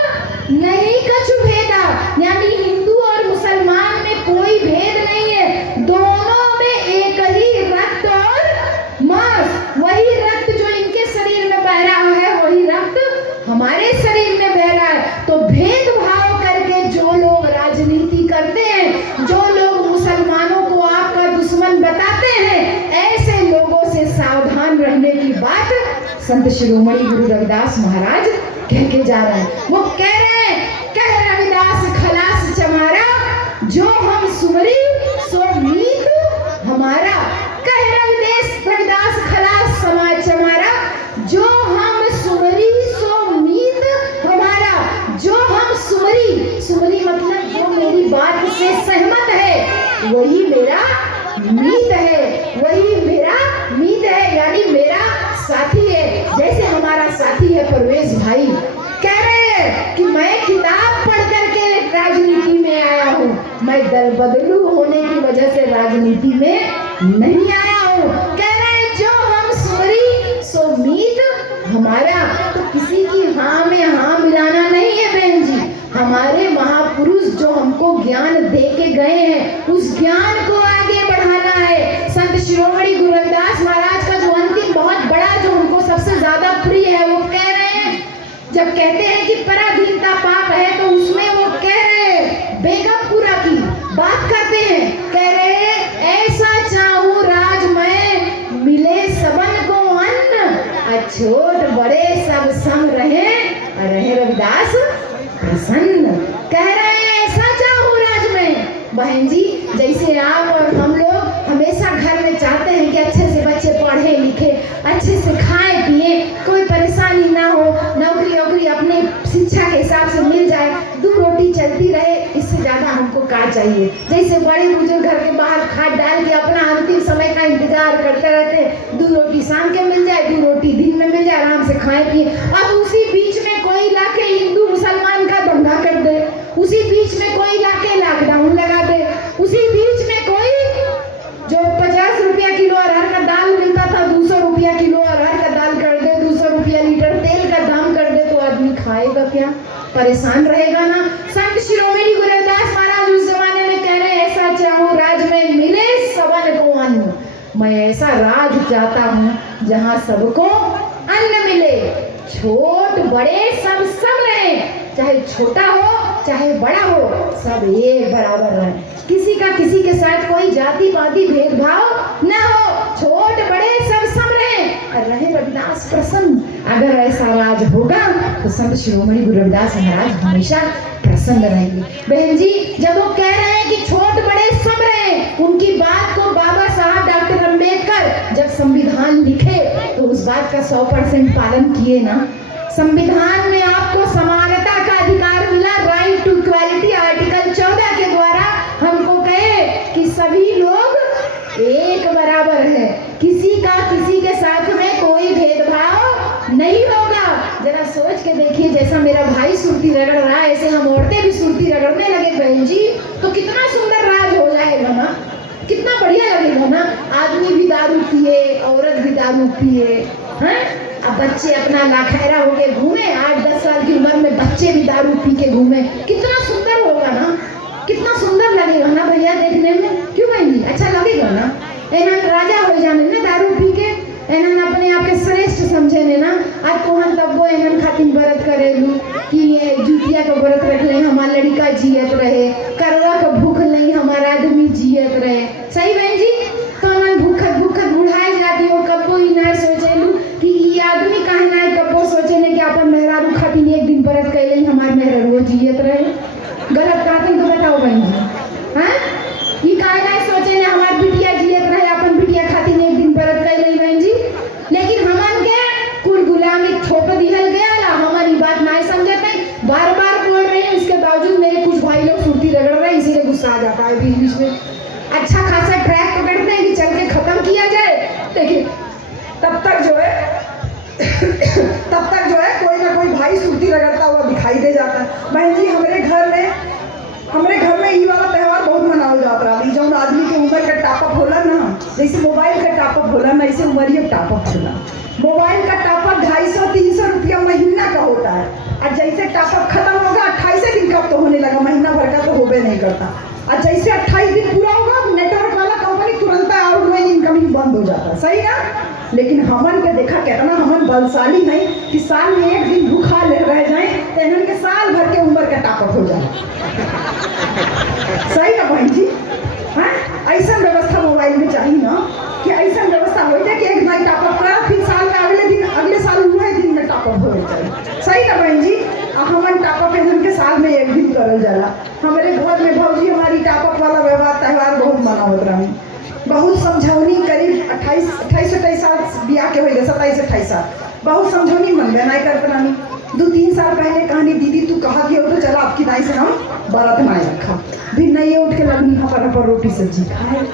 नहीं कछु भेदा, यानी हिंदू और मुसलमान में कोई भेद नहीं है, दोनों में एक ही रक्त और मांस। वही रक्त जो इनके शरीर में बह रहा है वही रक्त हमारे शरीर में बह रहा है। तो भेदभाव करके जो लोग राजनीति करते हैं, जो लोग मुसलमानों को आपका दुश्मन बताते हैं, ऐसे लोगों से सावधान रहने की बात संत शिरोमणि गुरु रविदास महाराज कह के जा रहे हैं। वो कह रहे हैं, कह रविदास खलास चमारा, जो हम सुमरी सो मीत हमारा। कह रविदास खलास समाज चमारा, जो हम सुमरी सो मीत हमारा। जो हम सुमरी, सुमरी मतलब जो मेरी बात से सहमत है वही मेरा मीत है, वही मेरा मीत है, यानी मेरा साथी है। जैसे हमारा साथी है परवेश भाई, कह रहे हैं कि मैं किताब पढ़ करके राजनीति में आया हूँ, मैं दल बदलू होने की वजह से राजनीति में नहीं आया हूँ। कह रहे हैं जो हम सुमरी सो मीत हमारा। तो किसी की हाँ में हाँ मिलाना नहीं है बहन जी। हमारे महापुरुष जो हमको ज्ञान दे के गए हैं उस ज्ञान को आगे बढ़ाना है। संत शिरोमणि गुरु रविदास महाराज का जो अंतिम बहुत बड़ा जो हमको सबसे ज्यादा प्रिय है, वो कह रहे हैं, जब कहते हैं कि पराधीनता पाप है तो उसमें वो कह रहे हैं बेगमपुरा की बात करते हैं, कह रहे हैं ऐसा चाहूं छोट बड़े सब सम रहे, रहे रविदास प्रसन्न। कह रहे हैं ऐसा चाहूं राज में। बहन जी, जैसे आप और हम लोग हमेशा घर में चाहते हैं कि अच्छे से बच्चे पढ़े लिखे, अच्छे से खाए पिए, कोई परेशानी ना हो, नौकरी वोकरी अपने शिक्षा के हिसाब से मिल जाए, दो रोटी चलती रहे, इससे ज्यादा हमको क्या चाहिए। जैसे बड़े बुजुर्ग घर के बाहर खाद डाल के अपना अंतिम समय का इंतजार करते रहते हैं, दो रोटी शाम के मिल जाए, दो रोटी दिन में मिल जाए, आराम से खाए पिए। अब उसी बीच में कोई लाके हिंदू मुसलमान का दंगा कर दे, उसी बीच में कोई लाके लॉकडाउन लगा दे, उसी बीच में कोई जो 50 रुपया किलो अरहर का दाल मिलता था 200 रुपया किलो अरहर का दाल कर दे, 200 रुपया लीटर तेल का दाम कर दे, तो आदमी खाएगा क्या, परेशान रहेगा ना। संत शिरोमणि गुरु रविदास महाराज उस जमाने में कह रहे ऐसा चाहूं राज में मिले सबन को अन्न। मैं ऐसा राज चाहता हूँ जहाँ सबको अन्न मिले, छोट बड़े सब सम रहे, चाहे छोटा हो चाहे बड़ा हो, सब एक बराबर रहे, किसी का किसी के साथ कोई जाति पाति भेदभाव न हो, छोट बड़े सब सम रहे और रहे रविदास प्रसन्न। अगर ऐसा राज होगा तो संत शिरोमणि गुरु रविदास महाराज हमेशा प्रसन्न रहेंगे। बहन जी, जब वो कह रहे हैं कि छोट बड़े सम रहे, उनकी बात को बाबा साहब डॉक्टर अम्बेडकर जब संविधान लिखे तो उस बात का 100% पालन किए ना। संविधान में आपको समानता का अधिकार मिला, राइट टू इक्वालिटी, आर्टिकल 14 के द्वारा हमको कहे कि सभी लोग एक बराबर है, किसी का किसी के साथ में कोई भेदभाव नहीं होगा। जरा सोच के देखिए, जैसा मेरा भाई सुरती रगड़ रहा है ऐसे हम औरतें भी सुरती रगड़ने लगे बहन जी, तो कितना सुंदर राज हो जाएगा ना, कितना बढ़िया लगेगा ना। आदमी भी दारू पिए, औरत भी दारू पिए, हैं? अब बच्चे अपना लाखैरा होके घूमे, 8-10 साल की उम्र में बच्चे भी दारू पी के घूमे, कितना सुंदर होगा ना, कितना सुंदर लगेगा ना भैया देखने में, क्यों बहनी, अच्छा लगेगा ना। एनन राजा हो जाने ना दारू पी के, एनन अपने आप के श्रेष्ठ समझे ने ना। आज कोहन तब वो एनन खातिर व्रत करेलू कि ये जुतिया का व्रत रख ले, हमारा लड़का जियत रहे, करवा का भूख नहीं, हमारा आदमी जियत रहे। सही बहन जी, तो मन भूखत भूखत बुढ़ाए जाती हो, कबो ही ना सोचेलू कि ये आदमी काहे ना, कबो सोचे ने कि अपन मेहरारू खातिर एक दिन व्रत कैले हमार मेहरारू जियत रहे। गलत बातें तो बताओ बहन जी, हाँ? ये काहे ना सोचे ने हमार बिटिया जियत रहे, अपन बिटिया खातिर एक दिन व्रत कैले बहन जी। लेकिन हमन के कुल गुलामी थोप दिहल गया ला, हमारी बात ना समझते, बार बार बोल रहे हैं, इसके बावजूद मेरे कुछ भाई लोग सुरती रगड़ रहे हैं, इसीलिए गुस्सा आ जाता है बीच बीच में। अच्छा खासा ट्रैक पकड़ते हैं कि चल के खत्म किया जाए, लेकिन तब तक जो है कोई ना कोई भाई सुरती रगड़ता हुआ दिखाई दे जाता है। बहन जी, हमरे घर में ई वाला त्यौहार बहुत मनावल जाता रहा। जौन आदमी के उम्र का टॉपअप होला ना, जैसे मोबाइल का टॉपअप होला ना, ऐसे उम्रिया टॉपअप होला। मोबाइल का टॉपअप 250-300 रुपया महीना का होता है, और जैसे टॉपअप खत्म होगा 28 दिन का तो होने लगा, महीना भर का तो होबे नहीं करता। और जैसे 28 दिन पूरा होगा, नेटवर्क वाला कंपनी तुरंत आउटगोइंग इनकमिंग बंद हो जाता है, सही ना। लेकिन हमन के देखा कितना हमन बलशाली नहीं कि साल में एक दिन भूखा रह जाए तो इन्हन के साल भर के उम्र का टॉपअप हो जाए। सही ना बहन जी, हाँ? ऐसा व्यवस्था मोबाइल में चाहिए ना कि ऐसा व्यवस्था हो जाए कि एक दिन टॉपअप करा, फिर साल में अगले साल उन्हें दिन में टॉपअप हो जाए। सही ना बहन जी, हमन टॉपअप इन्हन के साल में एक दिन करल जाला। हमारे घर में भौजी हमारी टॉपअप वाला व्यवहार त्यौहार बहुत मनावत रही, बहुत समझौनी करीब 28-28 साल बिया के हो गए, 27-28 साल बहुत समझौनी मनबे नहीं कर पानी। 2-3 साल पहले कहानी, दीदी तू कहा कि हो तो चला आपकी दाई से हम बरत नहीं रखा, फिर नहीं उठ के लगनी पर रोटी सब्जी खाए।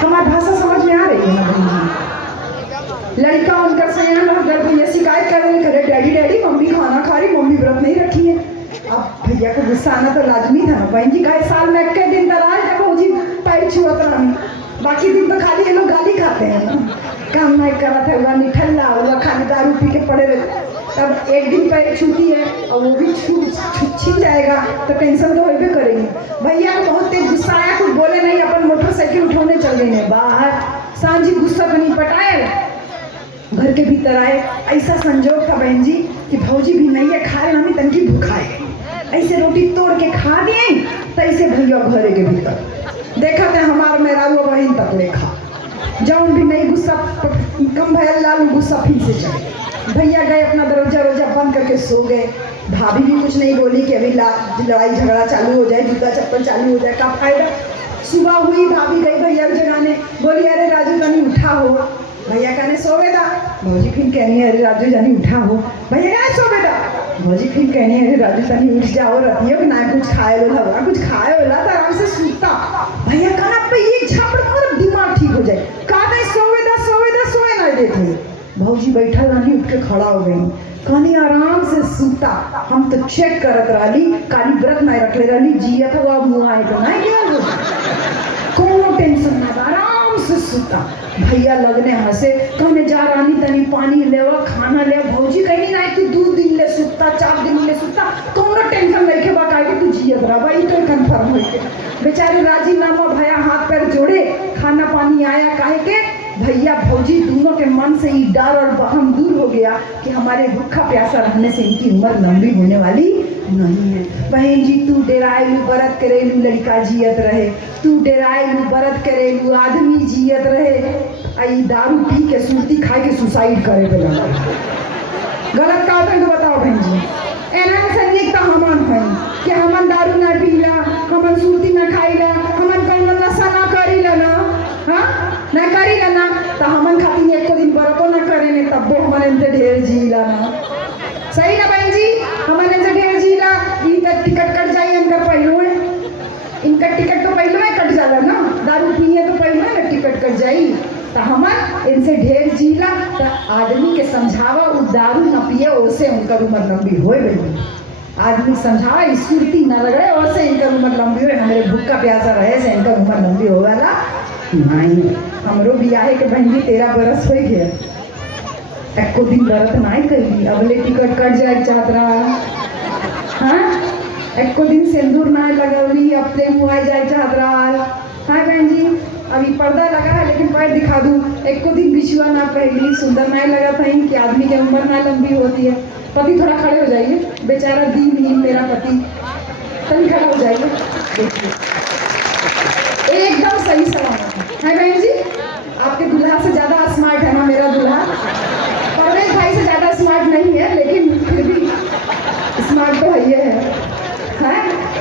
हमारी भाषा समझ में आ रही है ना बहन जी। लड़का उनकर सयान घर भैया शिकायत करे डैडी मम्मी खाना खा रही, मम्मी व्रत नहीं रखी है। अब भैया को गुस्सा आना तो लाजमी था ना बहन जी, कहे साल में 1 दिन दराज जब भौजी पैर छुअत रही, बाकी दिन तो खाली ये लोग गाली खाते हैं ना, काम नहीं करा था, हुआ निठल्ला हुआ, खाली दारू पी के पड़े रहे। तब एक दिन पैर छूती है और वो भी छिन जाएगा तो टेंशन तो होबे करेगी। भैया को बहुत तेज गुस्सा आया, कुछ बोले नहीं, अपन मोटरसाइकिल उठाने चल गए बाहर। सांझी गुस्सा तो नहीं पटाए, घर के भीतर आए। ऐसा संजोग था बहन जी कि भौजी भी नहीं है, खा रहे हमें तनकी भूखाए, ऐसे रोटी तोड़ के खा दिए, तैसे भैया घरे के भीतर देखा थे हमार मेहरारू बहन तक देखा, जौन भी नहीं गुस्सा कम भैया लालू गुस्सा फिर से चले। भैया गए अपना दरवाजा वरवाजा बंद करके सो गए। भाभी भी कुछ नहीं बोली कि अभी लड़ाई झगड़ा चालू हो जाए, जूता चप्पल चालू हो जाए, का फायदा। सुबह हुई, भाभी गई भैया को जगाने, बोली अरे राजू जानी उठा हो। भैया कहने सो बेटा। भौजी फिर कहनी अरे राजू जानी उठा हो। भैया कहने सो बेटा। भौजी फिर कहनी अरे राजू जानी उठ जाओ, रतियो कि ना कुछ खाए होला, कुछ खाए होला तो आराम से सूता। भैया कहना पे एक झापड़ मार दिमाग ठीक हो जाए, कहते सोए सोए ना देते। भौजी बैठा रानी उठ के खड़ा हो गई, कहनी आराम से सूता। हम तो चेक करत रही, काली व्रत नहीं रखले रही, जियत हुआ मुँह आए तो नहीं गया, कोनो टेंशन ना, आराम से सूता। भैया लगने हंसे, कहने जा रानी तनी पानी लेवा, खाना ले। भौजी कहनी ना तू 2 दिन ले सूता, 4 दिन ले सूता, कोनो टेंशन नहीं के बा काहे तू जियत रहा भाई तो कंफर्म हो के। बेचारे राजीनामा भैया हाथ पैर जोड़े, खाना पानी आया, काहे के भैया भौजी दोनों के मन से ही डर और वहम दूर हो गया कि हमारे भूखा प्यासा रहने से इनकी उम्र लंबी होने वाली नहीं है। बहन जी तू डेरायलू व्रत करेलू लड़का जियत रहे, तू डेरायलू व्रत करेलू आदमी जियत रहे, आई दारू पी के सुरती खाए के सुसाइड करे पे लगा। गलत का तो बताओ बहन जी। एना संगीत तो हमन है कि हमन दारू ना पीला, हमन सुरती ना खाईला, हमन कौनो नशा ना करीला ना, हाँ ना करीला ना, तो हमन खातिर एक दिन बरतो ना करे ने तब्बो हमन इनसे ढेर जीला ना। सही ना बहन जी, हमन इनसे ढेर जीला। इनका टिकट कट जाई इनका पहलो है, इनका टिकट तो पहलो है कट जाला ना, दारू पिए तो पहलो है ना टिकट कट जाई, तो हमन इनसे ढेर जीला। तो आदमी के समझावा उ दारू न पिए ओसे उनका उम्र लंबी होए बहन। आदमी समझावा इस सुरती न लगे ओसे इनका उम्र लंबी हो, हमारे भूखा प्यासा रहे से इनका उम्र लंबी होगा नहीं। हमरो बियाहे के बहन जी 13 बरस हो गया, एको दिन व्रत नहीं करी, अगले टिकट कट जाए चाहतरा, हाँ एको दिन सिंदूर नहीं लगौली, अपने मुँह जाए चाहतरा। हाँ बहन जी अभी पर्दा लगा है लेकिन पैर दिखा दूँ, एको दिन बिछुआ ना पहली, सुंदर नहीं लगा था कि आदमी की उम्र ना लंबी होती है। पति थोड़ा खड़े हो जाइए, बेचारा दीनहीन मेरा पति, तभी खड़ा हो जाइए, देखिए एकदम सही सलामत है बहन जी। आपके दुल्हा से ज़्यादा स्मार्ट है ना मेरा दुल्हा, परवेज भाई से ज़्यादा स्मार्ट नहीं है लेकिन फिर भी स्मार्ट तो है।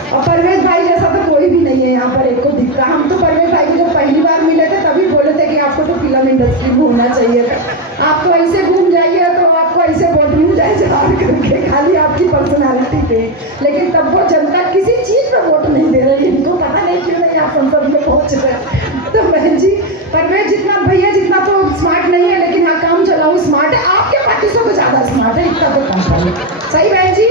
और परवेज भाई जैसा तो कोई भी नहीं है यहाँ पर एक को दिखता। हम तो परवेज भाई को जब पहली बार मिले थे तभी बोले थे कि आपको तो फिल्म इंडस्ट्री में होना चाहिए था, आप तो ऐसे घूम जाइए तो आपको ऐसे बॉडी हो जाए झाड़ करके, खाली आपकी पर्सनालिटी पे। लेकिन तब वो जनता किसी चीज़ पर वोट नहीं दे रही, इनको पता नहीं क्यों नहीं आप संसद में पहुँच रहे। तो बहन जी परवेज जितना भैया जितना तो स्मार्ट नहीं है लेकिन हाँ काम चलाऊ स्मार्ट है, आपके पार्टियों को ज़्यादा स्मार्ट है, इतना तो कम है। सही बहन जी।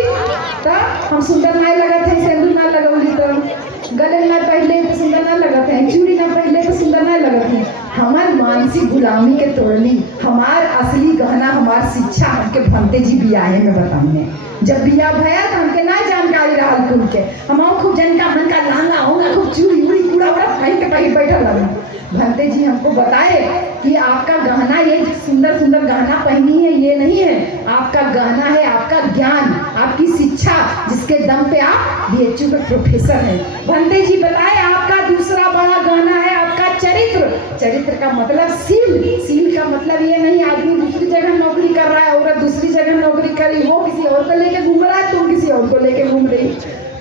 तो हम सुंदर ना लगा थे, सिंदूर ना लगौली, तो गले ना पहले तो सुंदर ना लगा थे, चूड़ी ना पहले तो सुंदर ना लगा थे। हमार मानसिक गुलामी के तोड़ली, हमार असली गहना हमार शिक्षा हमके भंते जी बियाहे में बताने। जब बिया भया तो हमके ना जानकारी रहा कुल के, हम खूब जनका मन का लांगा होगा, खूब चूड़ी उड़ी कूड़ा उड़ा पहन के पहले बैठा लगा। भंते जी हमको बताए कि आपका गहना ये सुंदर सुंदर गहना पहनी है ये नहीं है, आपका गहना है आपका ज्ञान, आपकी शिक्षा, जिसके दम पे आप बीएचयू के प्रोफेसर हैं। भंते जी बताए आपका दूसरा बड़ा गहना है आपका चरित्र। चरित्र का मतलब सील, सील का मतलब ये नहीं आदमी दूसरी जगह नौकरी कर रहा है, औरत दूसरी जगह नौकरी कर रही, वो किसी और को लेके घूम रहा है, तुम किसी और को लेके घूम रही।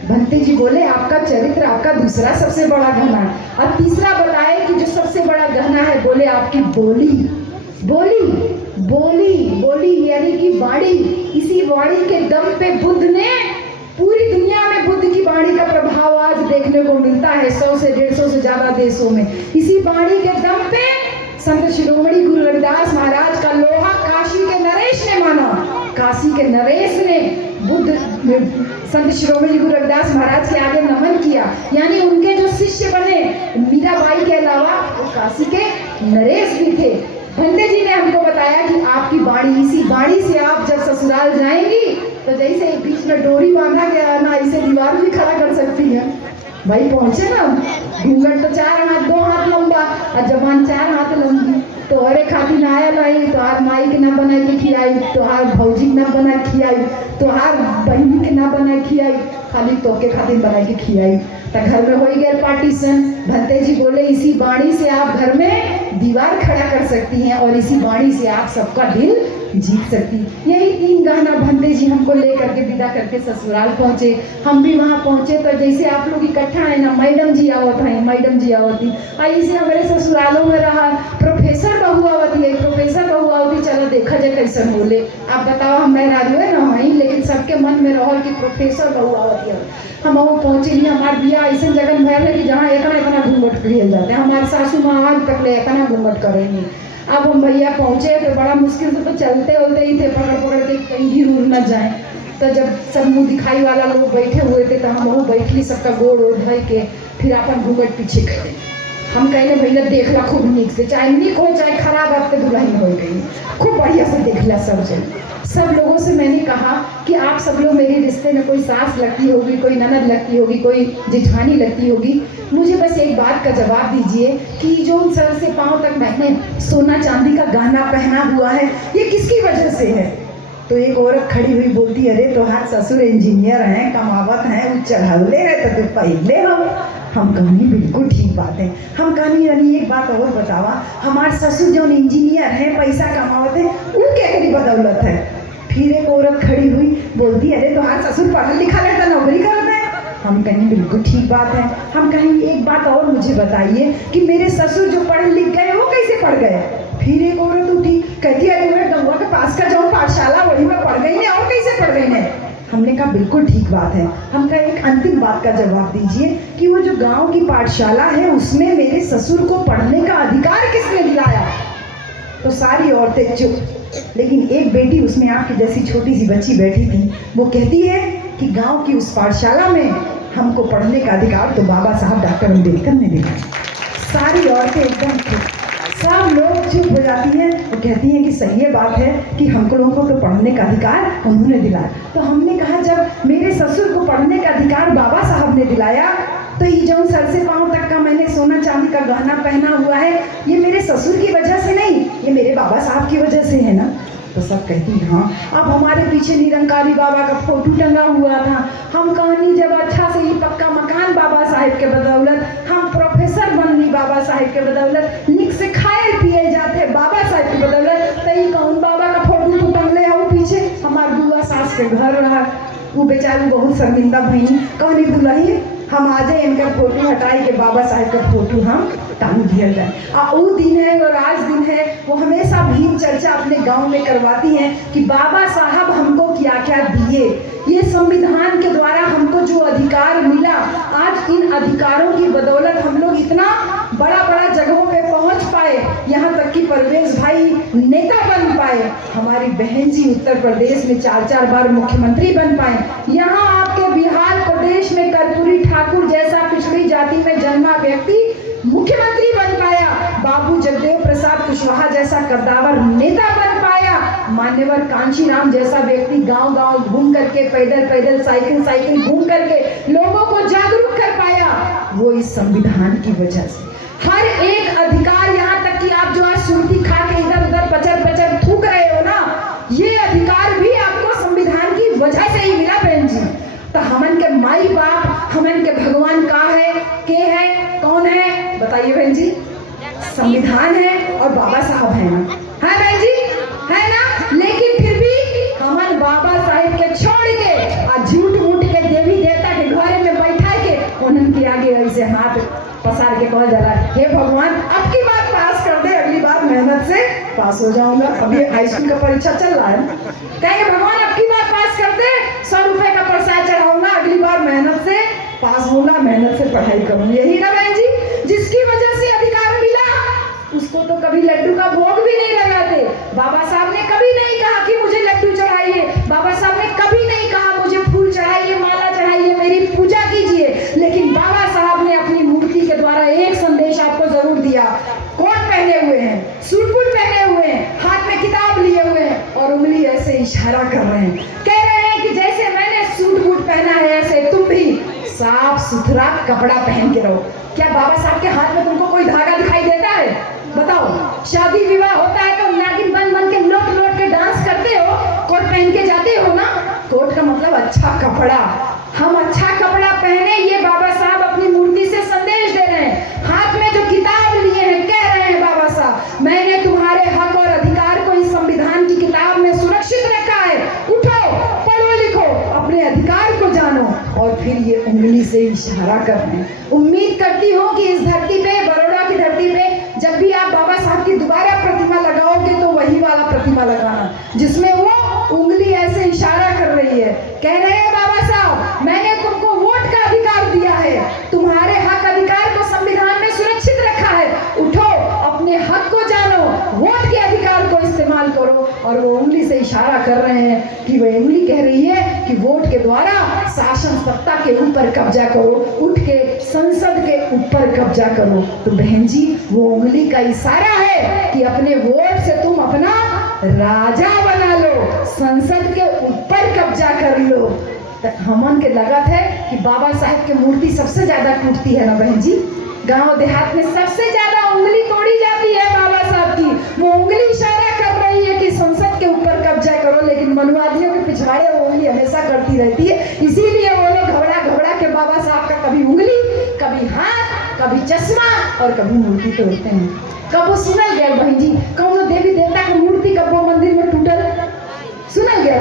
भंते जी बोले आपका चरित्र आपका दूसरा सबसे बड़ा गहना है। और तीसरा बताए कि जो सबसे बड़ा गहना है, बोले आपकी बोली। बोली बोली बोली यानी कि वाणी। इसी वाणी के दम पे बुद्ध ने पूरी दुनिया में, बुद्ध की वाणी का प्रभाव आज देखने को मिलता है 100 से 150 से ज्यादा देशों में। इसी वाणी के दम पे संत शिरोमणि गुरु रविदास महाराज का लोहा काशी के नरेश ने माना, काशी के नरेश ने बुद्ध संत शिरोमणि गुरु रविदास महाराज के आगे नमन किया, यानी उनके जो शिष्य बने मीराबाई के अलावा वो काशी के नरेश भी थे। भंते जी ने हमको बताया कि आपकी बाड़ी, इसी बाड़ी से आप जब ससुराल जाएंगी तो जैसे बीच में डोरी बांधा गया ना, इसे दीवार भी खड़ा कर सकती है। भाई पहुंचे ना, घूंघट तो 4 हाथ 2 हाथ लंबा और जबान 4 हाथ लंबी, तो अरे खाती नाया लाई, तो हार माई के ना बना के खिलाई, तो हार भौजी ना बना खिलाई, तो हार बहनी के ना बना खिलाई, खाली तोके खातिर बना के खिलाई। तो घर में हो गया पार्टीशन। भंते जी बोले इसी बाणी से आप घर में दीवार खड़ा कर सकती हैं और इसी बाणी से आप सबका दिल जीत सकती। यही 3 गहना भंते जी हमको लेकर के विदा करके ससुराल पहुंचे। हम भी वहां पहुंचे तो जैसे आप लोग इकट्ठा है ना, मैडम जी आवत है, मैडम जी आवती ऐसे हमारे ससुरालों में रहा। प्रोफेसर बहू आवती है, प्रोफेसर बहू आवती, चलो देखा जाए कैसे बोले। आप बताओ हम राजू है ना वहीं, लेकिन सबके मन में रहो कि प्रोफेसर बहू आवती है। हम वो पहुंचे नहीं, हमारे बिया ऐसे जगह में है कि जहाँ इतना इतना घूंघट करिए जाते हैं। हमारे सासू माँ आज तक ले इतना घूंघट करेंगे। अब हम भैया पहुंचे तो बड़ा मुश्किल से तो चलते होते ही थे, पकड़ पकड़ के कहीं गिर उड़ न जाए। तो जब सब मुँह दिखाई वाला लोग बैठे हुए थे तो हम वो बैठली, सबका गोड़ ओढ़ धोई के फिर अपन घूंघट पीछे करे। हम कहने भैया देखला खूब नीक से, चाहे नीक हो चाहे खराब, अब तो दुल्हन हो गई, खूब बढ़िया से देखला सब जन। सब लोगों से मैंने कहा कि आप सब लोग मेरे रिश्ते में कोई सास लगती होगी, कोई ननद लगती होगी, कोई जेठानी लगती होगी, मुझे बस एक बात का जवाब दीजिए कि जो सर से पांव तक मैंने सोना चांदी का गहना पहना हुआ है ये किसकी वजह से है। तो एक औरत खड़ी हुई बोलती, अरे तोहार ससुर इंजीनियर हैं, कमावत हैं, वो चढ़ौले है तो पहले हम कहानी बिल्कुल ठीक बात है। हम कहानी यानी एक बात और बतावा, हमारे ससुर जो इंजीनियर हैं, पैसा कमावत है, उनके करी बदौलत है। फिर एक औरत खड़ी हुई बोलती, अरे तुम्हारा ससुर पढ़ा लिखा रहता, नौकरी करता है। हम कहें बिल्कुल ठीक बात है। हम कहें एक बात और मुझे बताइए कि मेरे ससुर जो पढ़ लिख गए वो कैसे पढ़ गए। फिर एक औरत उठी कहती, अरे मैं गंगा के पास का जो पाठशाला वही में पढ़ गई है, और कैसे पढ़ गई है। हमने कहा बिल्कुल ठीक बात है। हम कहा एक अंतिम बात का जवाब दीजिए कि वो जो गांव की पाठशाला है उसमें मेरे ससुर को पढ़ने का अधिकार किसने दिलाया। तो सारी औरतें चुप, लेकिन एक बेटी उसमें आपकी जैसी छोटी सी बच्ची बैठी थी, वो कहती है कि गांव की उस पाठशाला में हमको पढ़ने का अधिकार तो बाबा साहब डॉक्टर अम्बेडकर ने दिलाया। सारी औरतें एकदम चुप, सब लोग चुप हो जाती हैं। वो कहती हैं कि सही ये बात है कि हमको लोगों को तो पढ़ने का अधिकार उन्होंने दिलाया। तो हमने कहा जब मेरे ससुर को पढ़ने का अधिकार बाबा साहब ने दिलाया तो ये जो सर से पांव तक का मैंने सोना चांदी का गहना पहना हुआ है ये मेरे ससुर की वजह से नहीं, ये मेरे बाबा साहब की वजह से है ना। तो सब कहती हैं हाँ। अब हमारे पीछे निरंकारी बाबा का फोटो टंगा हुआ था। हम कहानी जब अच्छा से ही पक्का मकान बाबा साहब के बदौलत, हम प्रोफेसर बन ली बाबा साहब के बदौलत, निक से खाए पिए जाते बाबा साहब की बदौलत। तई कौन बाबा का फोटो तो टंगले हो पीछे, हमार बुआ सास के घर रहा। वो बेचारी बहुत शर्मिंदा भई, कहनी दुल्ही हम आज इनका फोटो हटाई के बाबा साहब का फोटो हम टांग दिया जाए। वो दिन है और आज दिन है, वो हमेशा भीम चर्चा अपने गांव में करवाती हैं कि बाबा साहब हमको क्या क्या दिए, ये संविधान के द्वारा हमको जो अधिकार मिला, आज इन अधिकारों की बदौलत हम लोग इतना बड़ा बड़ा जगहों पे पहुंच पाए, यहाँ तक कि परवेज भाई नेता बन पाए, हमारी बहन जी उत्तर प्रदेश में 4-4 बार मुख्यमंत्री बन पाए, यहाँ आपके बिहार प्रदेश में कर्पूरी ठाकुर जैसा पिछड़ी जाति में जन्मा व्यक्ति मुख्यमंत्री बन पाया, बाबू जगदेव प्रसाद कुशवाहा जैसा कद्दावर नेता बन पाया, मान्यवर कांशीराम जैसा व्यक्ति गांव-गांव घूम करके पैदल साइकिल घूम करके लोगों को जागरूक कर पाया, वो इस संविधान की वजह से। हर एक अधिकार, यहाँ तक कि आप जो आज सुर्ती खा के इधर उधर पचर थूक रहे हो ना, ये अधिकार भी आपको संविधान की वजह से ही मिला बहन जी। तो हमन के माई बाप, हमन के भगवान का है, के है, कौन है बताइए बहन जी। संविधान है और बाबा साहब है ना, है बहन जी, है ना। लेकिन फिर भी हमन बाबा साहब के छोड़ के आज झूठ मूठ के देवी देवता के घरे में बैठा के उनके आगे ऐसे हाथ पसार के कहा जा रहा है, हे भगवान अब की बार पास कर दे, अगली बार मेहनत से पास हो जाऊंगा। अभी हाई स्कूल का परीक्षा चल रहा है, कहेंगे भगवान अब की बार पास कर दे, 100 रुपए का प्रसाद चढ़ाऊंगा, अगली बार मेहनत से पास होगा, मेहनत से पढ़ाई करूंगी। यही ना बहन जी, जिसकी वजह से अधिकार मिला उसको तो कभी लड्डू का भोग भी नहीं लगाते। बाबा साहब ने कभी नहीं कहा कि मुझे लड्डू चढ़ाइए, बाबा साहब ने कभी नहीं कहा मुझे फूल चढ़ाइए, माला चढ़ाइए, मेरी पूजा कीजिए, लेकिन बाबा साहब ने अपनी मूर्ति के द्वारा एक संदेश आपको जरूर दिया। कोट पहने हुए हैं, सूट बूट पहने हुए हैं, हाथ में किताब लिए हुए हैं और उंगली ऐसे इशारा कर रहे हैं, कह रहे हैं कि जैसे मैंने सूट बूट पहना है ऐसे तुम भी साफ सुथरा कपड़ा पहन के रहो। क्या बाबा साहब के हाथ में तुमको कोई धागा दिखाई देता है? बताओ, शादी विवाह होता है तो नागिन बन के लोट के डांस करते हो, कोट पहन के जाते हो ना। कोट का मतलब अच्छा कपड़ा, हम अच्छा कपड़ा पहने, ये बाबा साहब अपनी मूर्ति से संदेश दे रहे हैं। हाथ में जो किताब लिए हैं, कह रहे हैं बाबा साहब, मैंने तुम्हारे हक और अधिकार को इस संविधान की किताब में सुरक्षित रखा है। उठो, पढ़ो लिखो, अपने अधिकार को जानो। और फिर ये उंगली से इशारा कर रहे हैं। उम्मीद करती हूँ कि इस धरती पे, बड़ौदा की धरती पे, जब भी आप बाबा साहब की दोबारा प्रतिमा लगाओगे तो वही वाला प्रतिमा लगाना जिसमें वो उंगली ऐसे इशारा कर रही है। कह रहे हैं बाबा साहब, मैंने तुमको वोट का अधिकार दिया है, तुम्हारे हक अधिकार को संविधान में सुरक्षित रखा है। उठो, अपने हक को जानो, वोट के अधिकार को इस्तेमाल करो। और वो उंगली से इशारा कर रहे हैं कि वह उंगली कह रही है कि वोट के द्वारा शासन सत्ता के ऊपर कब्जा करो, उठ के संसद के ऊपर कब्जा करो। तो बहन जी, वो उंगली का इशारा है कि अपने वोट से तुम अपना राजा बना लो, संसद के ऊपर कब्जा कर लो। तो हमन के लगत है कि बाबा साहब की मूर्ति सबसे ज्यादा टूटती है ना बहन जी। गांव देहात में सबसे ज्यादा उंगली तोड़ी जाती है बाबा साहब की। वो उंगली इशारा कर रही है कि संसद के ऊपर कब्जा करो, लेकिन मनुवादियों के पिछवाड़े वो उंगली हमेशा करती रहती है। इसीलिए वो लोग घबरा घबरा के बाबा साहब का कभी उंगली, कभी हाथ, कभी चश्मा और कभी मूर्ति तोड़ते हैं। कब वो सुनल गया बहन जी, कौनो देवी देवता की मूर्ति कब वो मंदिर में टूटल सुनल गया?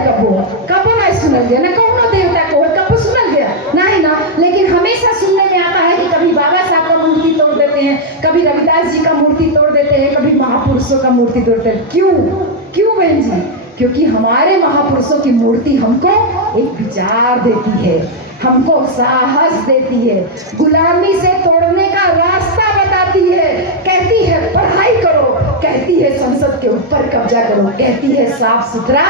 कब नहीं सुनल गया ना, कौनो देवता को कब सुनल गया? नहीं ना। लेकिन हमेशा सुनने में आता है कि कभी बाबा साहब का मूर्ति तोड़ देते हैं, कभी रविदास जी का मूर्ति तोड़ देते हैं, कभी महापुरुषों का मूर्ति तोड़ते हैं। क्यों बहन जी? क्योंकि हमारे महापुरुषों की मूर्ति हमको एक विचार देती है, हमको साहस देती है, गुलामी से तोड़ने का रास्ता बताती है। कहती है पढ़ाई करो, कहती है संसद के ऊपर कब्जा करो, कहती है साफ सुथरा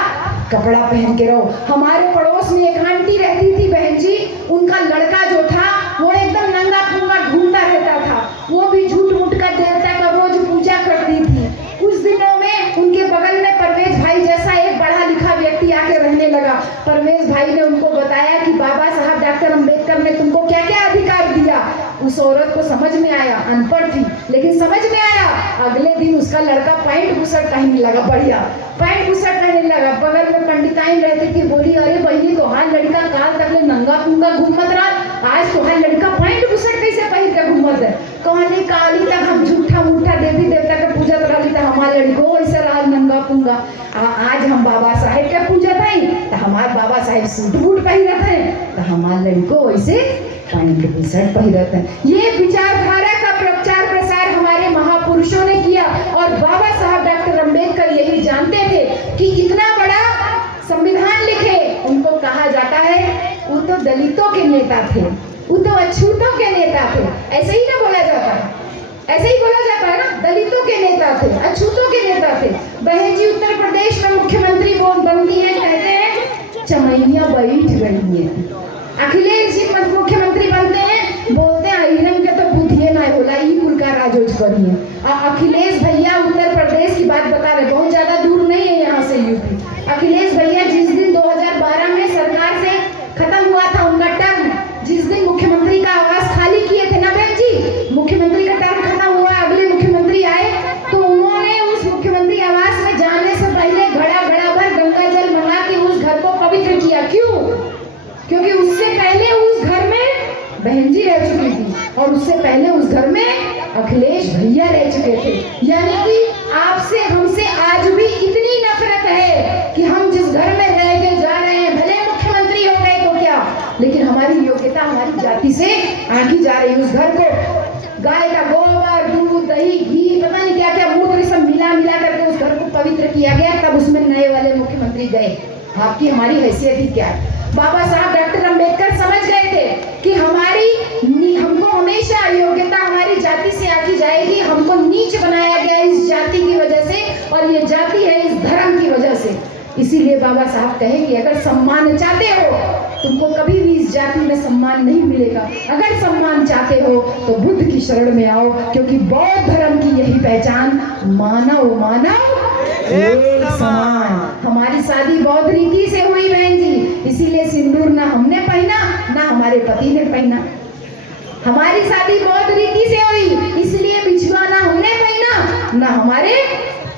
कपड़ा पहन के रहो। हमारे पड़ोस में एक आंटी रहती थी बहन जी, उनका लड़का जो था वो एकदम नंगा पुंगा घूमता रहता था। वो भी झूठ मूठ का देवता का रोज पूजा करती थी। कुछ दिनों में उनके बगल में परवेज भाई जैसा एक पढ़ा लिखा व्यक्ति आके रहने लगा। परवेज भाई ने उनको बताया कि बाबा साहब डॉक्टर अंबेडकर ने तुमको क्या क्या अधिकार दिया। उस औरत को समझ में आया, अनपढ़ थी लेकिन समझ में आया। अगले दिन उसका लड़का पैंट बुशर्ट पहनने लगा, बढ़िया पैंट बुशर्ट पहनने लगा। बगल में पंडिताइन रहती थी, बोली अरे बहनी तोहार लड़का काल तक नंगा पुंगा घूमत रहा, आज तोहार लड़का पैंट बुशर्ट कैसे पहन के घूमत है? कहनी काली तक हम झूठा मूठा देवी देवता के पूजत रही तो हमारे लड़को वैसे रहा नंगा पुंगा। आज हम बाबा साहेब के पूजत है तो हमारे बाबा साहेब सूट बूट पहनत है तो हमारे लड़को वैसे पैंट बुशर्ट पहनत है। ये विचारधारा का प्रचार प्रसार हमारे महापुरुषों ने किया। और बाबा साहब डॉक्टर अंबेडकर यही जानते थे कि इतना बड़ा संविधान लिखे, उनको कहा जाता है वो तो दलितों के नेता थे, वो तो अछूतों के नेता थे। ऐसे ही ना बोला जाता है, ऐसे ही बोला जाता है ना, दलितों के नेता थे, अछूतों के नेता थे। बहन जी, उत्तर प्रदेश में मुख्यमंत्री वो बनती है, कहते हैं चमैया बैठ गई है। अखिलेश जी मुख्यमंत्री बनते हैं, बोलते हैं हिरन के तो बुद्धिए ना बोला, ई कुल का राजोज करिए। अखिलेश भैया उत्तर प्रदेश की बात बता रहे, बहुत ज्यादा दूर नहीं है यहाँ से यूपी। अखिलेश भैया जिस दिन 2012 में सरकार से खत्म हुआ था उनका टर्म, जिस दिन मुख्यमंत्री का आवास खाली किए थे ना बहन जी, मुख्यमंत्री का टर्म खत्म हुआ, अगले मुख्यमंत्री आए तो उन्होंने उस मुख्यमंत्री आवास में जाने से पहले घड़ा घड़ा भर गंगा जल मंगा के उस घर को पवित्र किया। क्यों? क्योंकि उससे पहले उस घर में बहन जी रह चुकी थी और उससे पहले उस घर में अखिलेश भैया रह चुके थे। यानी कि आपसे हमसे आज भी इतनी नफरत है कि हम जिस घर में रह के जा रहे हैं, भले मुख्यमंत्री हो गए तो क्या, लेकिन हमारी योग्यता हमारी जाति से आंकी जा रही है। उस घर को गाय का गोबर, दूध, दही, घी, पता नहीं क्या क्या मूत्र सब मिला मिला करके उस घर को पवित्र किया गया, तब उसमें नए वाले मुख्यमंत्री गए। आपकी हमारी हैसियत ही क्या है? बाबा साहब डॉक्टर अंबेडकर समझ गए थे कि हमको हमेशा योग्यता हमारी जाति से आंकी जाएगी। हमको नीच बनाया गया इस जाति की वजह से, और ये जाति है इस धर्म की वजह से। इसीलिए बाबा साहब कहे कि अगर सम्मान चाहते हो, तुमको कभी भी इस जाति में सम्मान नहीं मिलेगा। अगर सम्मान चाहते हो तो बुद्ध की शरण में आओ, क्योंकि बौद्ध धर्म की यही पहचान, मानव मानव एक समान। हमारी शादी बौद्ध रीति से हुई बहन जी, इसीलिए सिंदूर ना हमने पहना ना हमारे पति ने पहना। हमारी शादी बौद्ध रीति से हुई, इसलिए बिछुआ ना हमने पहना ना हमारे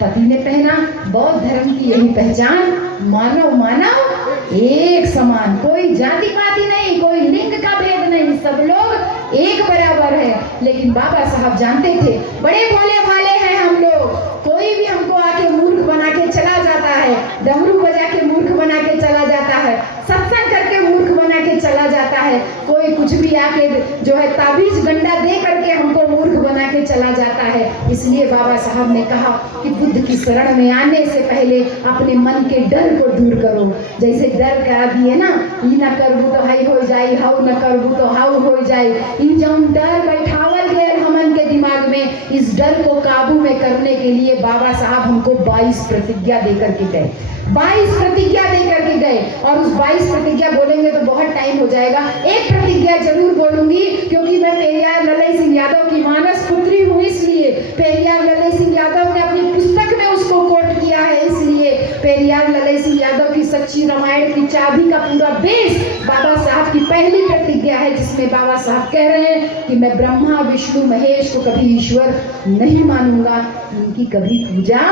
पति ने पहना। बौद्ध धर्म की यही पहचान, मानव मानव एक समान, कोई जाति पाति नहीं, कोई लिंग का भेद नहीं, सब लोग एक बराबर है। लेकिन बाबा साहब जानते थे बड़े भोले भाले हैं हम लोग, कोई भी हमको आके मूर्ख बना के चला जाता है, डमरू बजा के मूर्ख बना के चला जाता है, सत्संग करके मूर्ख बना के चला जाता है, कोई कुछ भी आके जो है ताबीज गंडा दे करके हमको मूर्ख बना के चला जाता है। इसलिए बाबा साहब ने कहा कि बुद्ध की शरण में आने से पहले अपने मन के डर को दूर करो। जैसे डर करा दिए ना, ई न करबू तो हाई हो जाई, हाउ न करबू तो हाउ हो जाई, ई जौन डर बैठावल गए हमन के दिमाग में, इस डर को काबू में करने के लिए बाबा साहब हमको 22 प्रतिज्ञा देकर के गए, 22 प्रतिज्ञा देकर के गए। और उस 22 प्रतिज्ञा बोलेंगे तो बहुत टाइम हो जाएगा, एक प्रतिज्ञा जरूर बोलूंगी, क्योंकि मैं पेरियार ललई सिंह यादव की मानस पुत्री हूँ, इसलिए पेरियार ललई सिंह यादव ने अपनी पुस्तक में उसको कोट किया है, इसलिए पेरियार ललई सिंह यादव की सच्ची रामायण की चाबी का पूरा बेस बाबा साहब की पहली प्रतिज्ञा है, जिसमें बाबा साहब कह रहे हैं कि मैं ब्रह्मा विष्णु महेश को कभी ईश्वर नहीं मानूंगा, उनकी कभी पूजा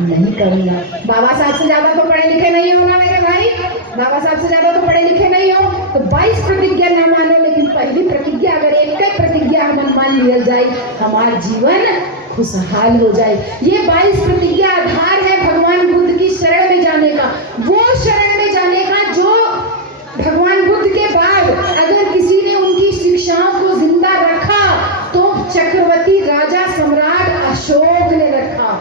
नहीं करूंगा। बाबा साहब से ज्यादा तो पढ़े लिखे नहीं हो ना मेरे भाई, बाबा साहब से ज्यादा तो पढ़े लिखे नहीं हो, तो 22 प्रतिज्ञा ना मानो, लेकिन पहली प्रतिज्ञा अगर एक प्रतिज्ञा हम मान लिया जाए, हमारा जीवन खुशहाल हो जाए। ये 22 प्रतिज्ञा आधार है भगवान बुद्ध की शरण में जाने का, वो शरण में जाने का जो भगवान बुद्ध के बाद अगर किसी ने उनकी शिक्षाओं को जिंदा रखा तो चक्रवर्ती राजा सम्राट अशोक ने रखा।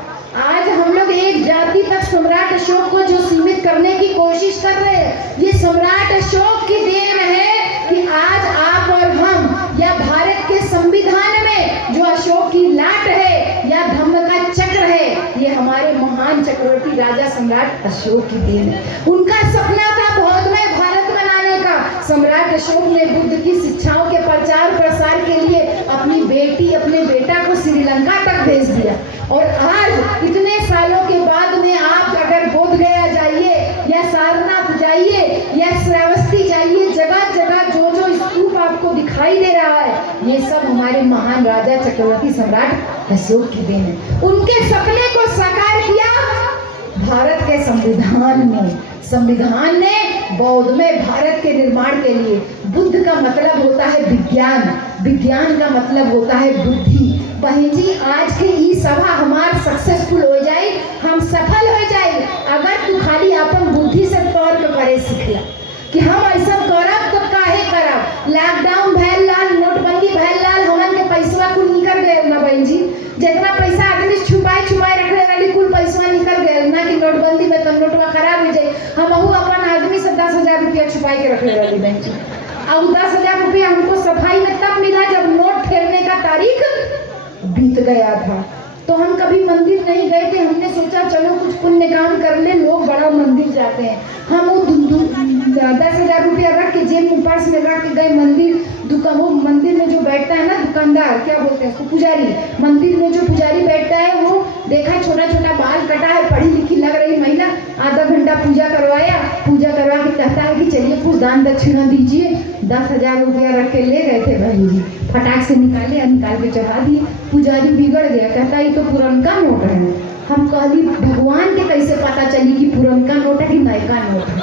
आज हम लोग एक जाति तक सम्राट अशोक को जो सीमित करने की कोशिश कर रहे हैं, ये सम्राट अशोक की देन है कि आज आप और हम, या भारत के संविधान में जो अशोक की लाट है या धम्म का चक्र है, ये हमारे महान चक्रवर्ती राजा सम्राट अशोक की देन है। उनका सपना था बौद्धमय भारत बनाने का। सम्राट अशोक ने बुद्ध की शिक्षाओं के प्रचार प्रसार के लिए अपनी बेटी, अपने बेटा को श्रीलंका तक भेज दिया। और आज इतने सालों के बाद में आप अगर बोध गया जाइए या सारनाथ जाइए या श्रावस्ती जाइए, जगह जगह जो जो स्तूप आपको दिखाई दे रहा है, ये सब हमारे महान राजा चक्रवर्ती सम्राट अशोक की देन है। उनके सपने को साकार किया भारत के संविधान में। संविधान ने बौद्धमय भारत के निर्माण के लिए, बुद्ध का मतलब होता है विज्ञान, विज्ञान का मतलब होता है बुद्धि। बहन जी, आज की ई सभा हमार सक्सेसफुल हो जाए, हम सफल हो जाए अगर तू खाली अपन बुद्धि से तौर पे करे सीखला कि हम ऐसा करब तो काहे करब। लॉकडाउन भैल लाल, नोटबंदी भैल लाल, हमन के पैसा कुल निकल गए ना बहन जी, जितना पैसा आदमी छुपाए छुपाए रखले वाली कुल पैसा निकल गए ना, कि नोटबंदी में तो नोटवा खराब हो जाए। हम अपन आदमी से 10,000 रुपया छुपाई के रखले वाली बहन जी, और 10,000 रुपया हमको सफाई में तब मिला जब नोट फेरने का तारीख बीत गया था। तो हम कभी मंदिर नहीं गए थे, हमने सोचा चलो कुछ पुण्य काम कर ले, लोग बड़ा मंदिर जाते हैं। हम वो 10,000 रुपया रख के जेब में पर्स में रख के गए मंदिर। दुकान, वो मंदिर में जो बैठता है ना दुकानदार, क्या बोलते हैं उसको, पुजारी, मंदिर में जो पुजारी बैठता है, वो देखा छोटा छोटा बाल कटा है, पढ़ी लिखी लग रही महिला, आधा घंटा पूजा करवाया, पूजा करवा के कहता है कि चलिए कुछ दान दक्षिणा दीजिए। 10,000 रुपया रख के ले गए थे बहन जी, फटाक से निकाले, निकाल के चढ़ा दिए। पुजारी बिगड़ गया, कहता है तो पुरनका नोट है। हम कहली भगवान के कैसे पता चली कि पुरनका नोट है कि नयका नोट है,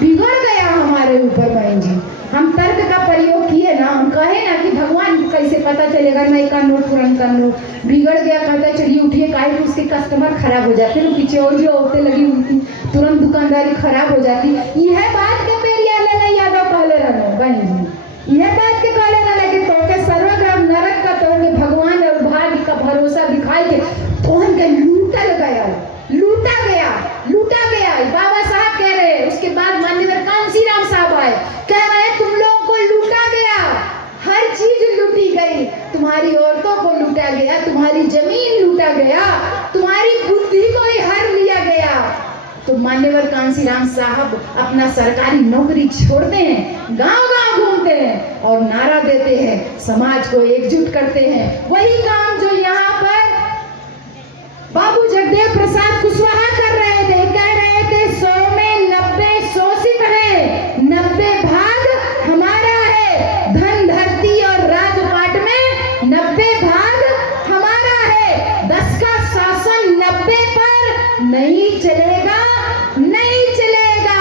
बिगड़ गया हमारे ऊपर बहन जी। हम तर्क का प्रयोग किए ना, हम कहे ना कि भगवान को कैसे पता चलेगा नयका नोट पुरनका नोट। बिगड़ गया, कहता चलिए उठिए, काहे कि उसके कस्टमर खराब हो जाते हैं, पीछे और जो औरतें लगी उनकी तुरंत दुकानदारी खराब हो जाती। यह बात के पेरियार ललई यादव कहले रहो बहन जी, यह बात के कहले रहे कि तोके सर्वग्राम नरक का तोके भगवान और भाग्य का भरोसा दिखाई के तोहन के लूटल गया, लूटा गया, लूटा गया। बाबा साहब कह रहे, उसके बाद माननीय कांसीराम साहब आए, कह रहे तुम लोगों को लूटा गया, हर चीज लूटी गई, तुम्हारी औरतों को लूटा गया, तुम्हारी जमीन लूटा गया, तुम्हारी बुद्धि को ही हर लिया गया। तो मान्यवर कांसीराम साहब अपना सरकारी नौकरी छोड़ते हैं, गांव-गांव घूमते हैं और नारा देते हैं, समाज को एकजुट करते हैं। वही काम जो यहाँ पर बाबू जगदेव प्रसाद कुशवाहा कर रहे थे, कह रहे थे 100 में 90 शोषित है, 90 भाग हमारा है, धन धरती और राजपाट में 90 भाग हमारा है, 10 का शासन 90 पर नहीं चलेगा, नहीं चलेगा।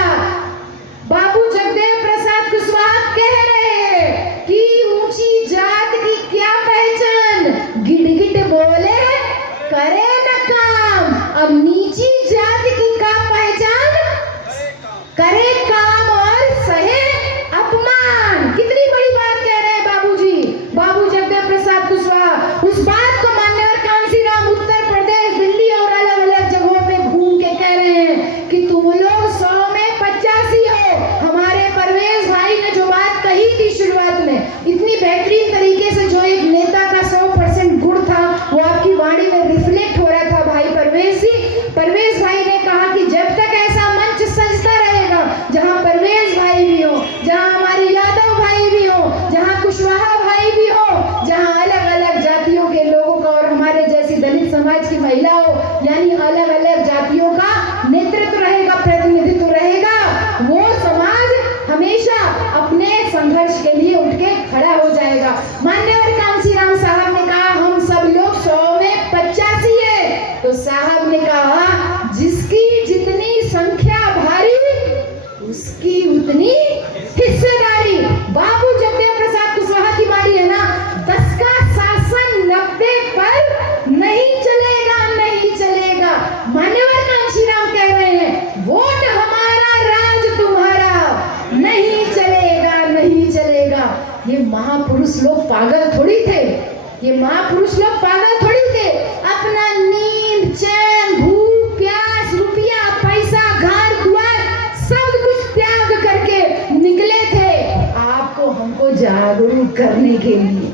ये महापुरुष लोग पागल थोड़ी थे, अपना नींद, चैन, भूख, प्यास, रुपया, पैसा, घर द्वार सब कुछ त्याग करके निकले थे आपको हमको जागरूक करने के लिए।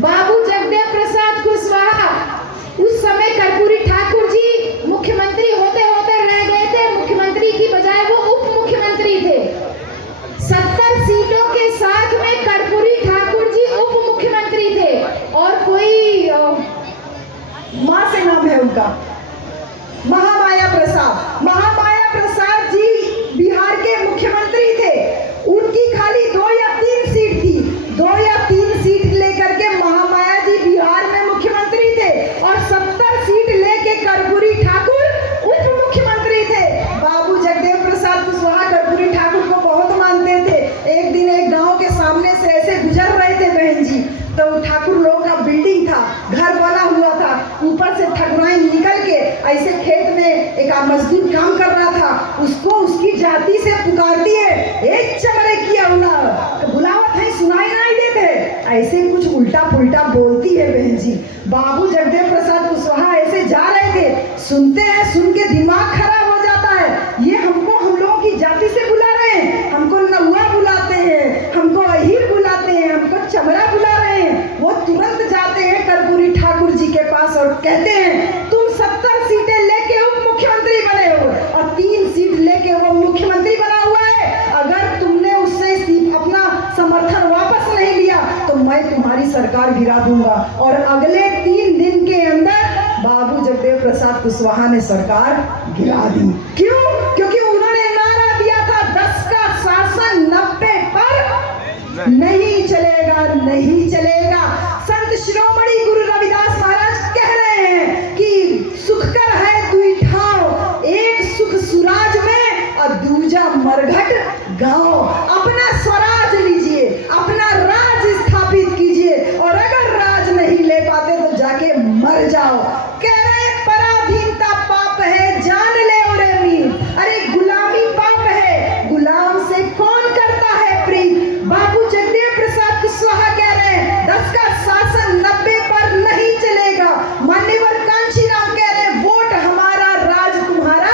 बाबू जगदेव प्रसाद कुशवाहा उस समय कर्पूरी ठाकुर जी मुख्यमंत्री होते होते रह गए थे, मुख्यमंत्री की बजाय वो उप मुख्यमंत्री थे। 70 सीटों के साथ में कर्पूरी ठाकुर जी उप मुख्यमंत्री थे और कोई माँ से नाम है उनका, महामाया प्रसाद। महामाया प्रसाद जी बिहार के मुख्यमंत्री थे। उनकी खाली 2 या 3 सीट थी, 2 या 3 सीट लेकर के महामाया जी बिहार में मुख्यमंत्री थे और 70 सीट लेके कर्पूरी ठाकुर उप मुख्यमंत्री थे। बाबू जगदेव प्रसाद कुशवाहा कर्पूरी ठाकुर को बहुत मानते थे। एक दिन एक गांव के सामने से ऐसे गुजर रहे थे बहन जी, तो ठाकुर लोगों का बिल्डिंग था, घर बना हुआ था, ऊपर से ठकुराइन निकल के ऐसे खेत में एक मजदूर काम कर रहा था, उसको उसकी जाति से पुकारती है, एक चमड़े की औलाद, बुलावत है सुनाई नहीं देते, ऐसे कुछ उल्टा पुल्टा बोलती है बहन जी। बाबू जगदेव प्रसाद कुशवाहा ऐसे जा रहे थे, सुनते हैं, सुन के दिमाग खराब हो जाता है, ये हमको हम लोगों की जाति से बुला रहे हैं, हमको नौआ बुलाते हैं, हमको अहीर बुलाते हैं, हमको चमड़ा बुला रहे हैं। वो तुरंत जाते हैं कर्पूरी ठाकुर जी के पास और कहते हैं, तुम 70 सीटें लेके उप मुख्यमंत्री बने हो और 3 सीट लेके वो मुख्यमंत्री बना हुआ है, अगर तुमने उससे अपना समर्थन वापस नहीं लिया तो मैं तुम्हारी सरकार गिरा दूंगा। और अगले 3 दिन के अंदर बाबू जगदेव प्रसाद कुशवाहा ने सरकार गिरा दी। क्यों? क्योंकि उन्होंने नारा दिया था 10 का शासन 90 पर नहीं चलेगा, नहीं चलेगा। संत शिरोमणि गुरु रविदास महाराज कह रहे हैं कि सुख कर है दुई ठाव, एक सुख सुराज में और दूजा मरघट गांव। अपना स्वराज लीजिए, अपना राज स्थापित कीजिए और अगर राज नहीं ले पाते तो जाके मर जाओ। कह रहे पराधीनता पाप है, जान ले उरे मीर, अरे गुलामी पाप है, गुलाम से कौन करता है प्रीत। बाबू जगदेव प्रसाद कुशवाहा कह रहे हैं 10 का शासन 90 पर नहीं चलेगा। मान्यवर कांशीराम कह रहे हैं वोट हमारा, राज तुम्हारा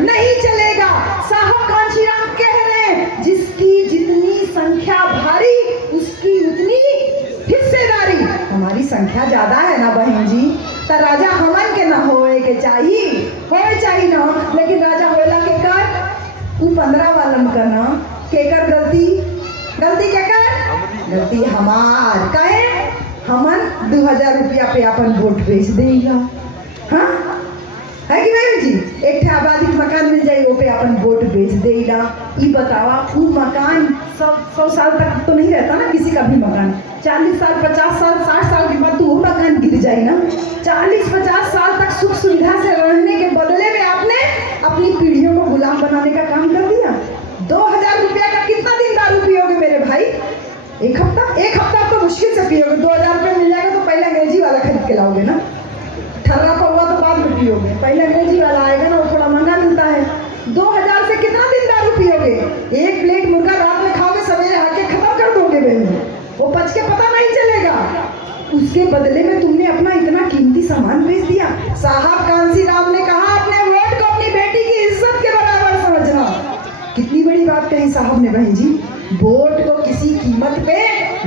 नहीं चलेगा। साहब कांशीराम कह रहे हैं जिसकी जितनी संख्या भारी उसकी उतनी हिस्सेदारी। हमारी संख्या ज्यादा है ना बहन जी, तो राजा हमन के ना होए के चाहिए, होए चाहिए ना, लेकिन राजा होला के कर उ 15 वालन का ना केकर गलती, गलती क्या कर, गलती हमार। काहे हमन 2000 रुपया पे अपन वोट बेच देगा, हाँ है कि नहीं जी। एक ठे आबादी मकान मिल जाए वो पे अपन वोट बेच देगा। ये बतावा वो मकान 100 साल तक तो नहीं रहता ना किसी का भी मकान, 40 साल 50 साल 60 साल के बाद तो वो मकान गिर जाए ना। 40-50 साल तक सुख सुविधा से रहने के बदले में आपने अपनी पीढ़ियों को गुलाम बनाने का काम कर दिया। 2000 रुपया का कितना दिन दारू पियोगे मेरे भाई? एक हफ्ता तो मुश्किल से पियोगे। 2000 रुपये मिल जाएगा तो पहले अंग्रेजी वाला खरीद के लाओगे ना, ठर्रा हुआ तो बाद में पियोगे, पहले अंग्रेजी वाला आएगा ना, वो थोड़ा महंगा मिलता है। 2000 से कितना दिन दारू पियोगे? एक प्लेट मुर्गा रात में खाओगे, सवेरे आके खत्म कर दोगे बहन, वो पच के पता नहीं चलेगा। उसके बदले में तुमने अपना इतना कीमती सामान बेच दिया। साहब कांशीराम ने कहा अपने वोट को अपनी बेटी की इज्जत के बराबर समझना। कितनी बड़ी बात कही साहब ने बहन जी, वोट को किसी कीमत पे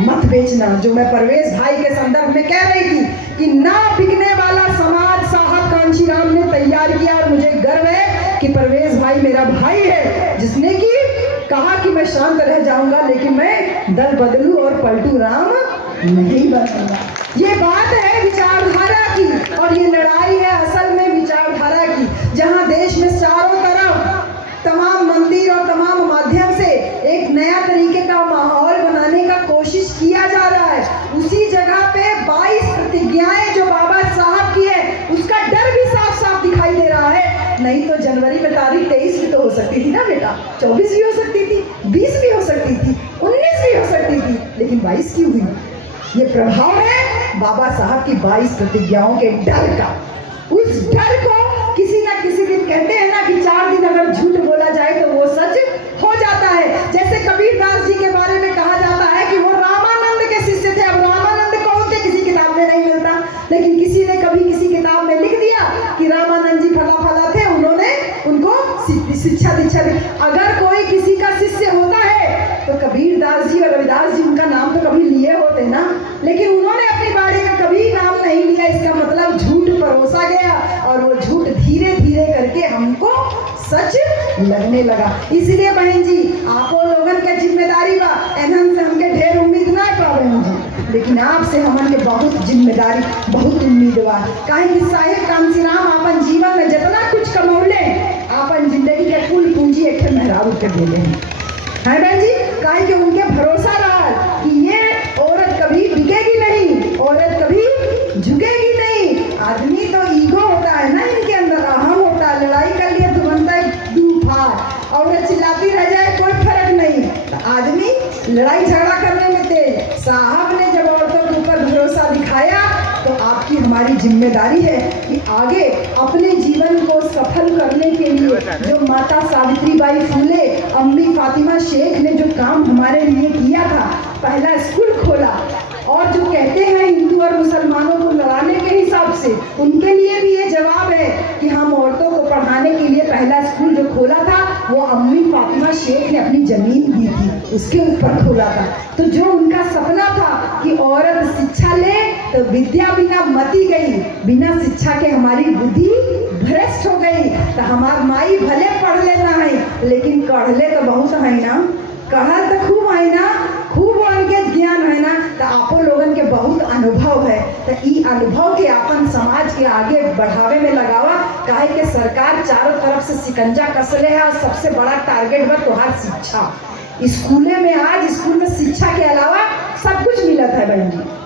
मत बेचना। जो मैं परवेज भाई के संदर्भ में कह रही थी कि ना बिकने वाला समाज साहब कांशीराम ने तैयार किया और मुझे गर्व है कि परवेज भाई मेरा भाई है जिसने कि कहा कि मैं शांत रह जाऊंगा लेकिन मैं दल बदलू और पलटू राम नहीं बनूंगा। ये बात है विचारधारा की और ये लड़ाई है असल में विचारधारा की, जहां देश में चारों तरफ तमाम मंदिर और तमाम माध्यम से एक नया तरीके का माहौल बनाने का कोशिश किया जा रहा है। उसी जगह पे 22 प्रतिज्ञाएं जो बाबा साहब की है उसका डर भी साफ साफ दिखाई दे रहा है। नहीं तो जनवरी में तारीख 23 भी तो हो सकती थी ना बेटा, 24 भी हो सकती थी, 20 भी हो सकती थी, 19 भी हो सकती थी, लेकिन 22 क्यों हुई? ये प्रभाव है बाबा साहब की 22 प्रतिज्ञाओं के डर का। उस डर को किसी ना किसी दिन कहते हैं ना कि 4 दिन अगर झूठ बोला जाए तो वो सच हो जाता है। जैसे कबीरदास जी के बारे में कहा जाता है कि वो रामानंद के शिष्य थे। अब रामानंद कौन थे किसी किताब में नहीं थे। अगर कोई किसी का शिष्य होता है तो कबीर दास जी और रविदास जी उनका नाम तो कभी लिए होते ना, लेकिन उन्होंने अपनी बाड़ी का कभी नाम नहीं लिया। इसका मतलब झूठ परोसा गया और वो झूठ धीरे धीरे करके हमको सच लगने लगा। इसलिए बहन जी आपो लोगन के जिम्मेदारी बा, एनहन से हमके ढेर उम्मीद ना पा बहन जी, लेकिन आपसे हमन के बहुत जिम्मेदारी, बहुत उम्मीद बा। काहे कि साहेब कांसीराम अपन जीवन में जितना कुछ कमौले, अपन जिंदगी के कुल पूंजी एक मेहरारू के देले है बहन जी। काहे कि उनके भरोसा रहा कि ये औरत कभी बिकेगी नहीं, औरत कभी झुकेगी नहीं। आदमी तो ईगो होता है ना, इनके अंदर अहम होता है, लड़ाई कर लिए तो बनता है दू फाड़, औरत चिल्लाती रह जाए कोई फर्क नहीं, तो आदमी लड़ाई झगड़ा करने में तेज। साहब ने जब औरतों के ऊपर भरोसा दिखाया तो आपकी हमारी जिम्मेदारी है कि आगे अपने जीवन को सफल करने के लिए जो माता सावित्रीबाई फूले, अम्मी फातिमा शेख ने जो काम हमारे लिए किया था, पहला स्कूल खोला, और जो कहते हैं हिंदू और मुसलमानों को लड़ाने के हिसाब से, उनके लिए भी ये जवाब है कि हम औरतों को पढ़ाने के लिए पहला स्कूल जो खोला था वो अम्मी फातिमा शेख ने अपनी जमीन दी थी, उसके ऊपर खोला था। तो जो उनका सपना था कि औरत शिक्षा ले, तो विद्या बिना मती गई, बिना शिक्षा के हमारी बुद्धि भ्रष्ट हो गई। तो हमार माई भले पढ़ लेना है, लेकिन कढ़ले तो बहुत है ना, कढ़ल तो खूब है ना, खूब उनके ज्ञान है ना, तो आपो लोगन के बहुत अनुभव है। तो ई अनुभव के अपन समाज के आगे बढ़ावे में लगावा। काहे के सरकार चारों तरफ से शिकंजा कसले है और सबसे बड़ा टारगेट बा तोहार शिक्षा। स्कूले में आज स्कूल में शिक्षा के अलावा सब कुछ मिलत है बहन जी।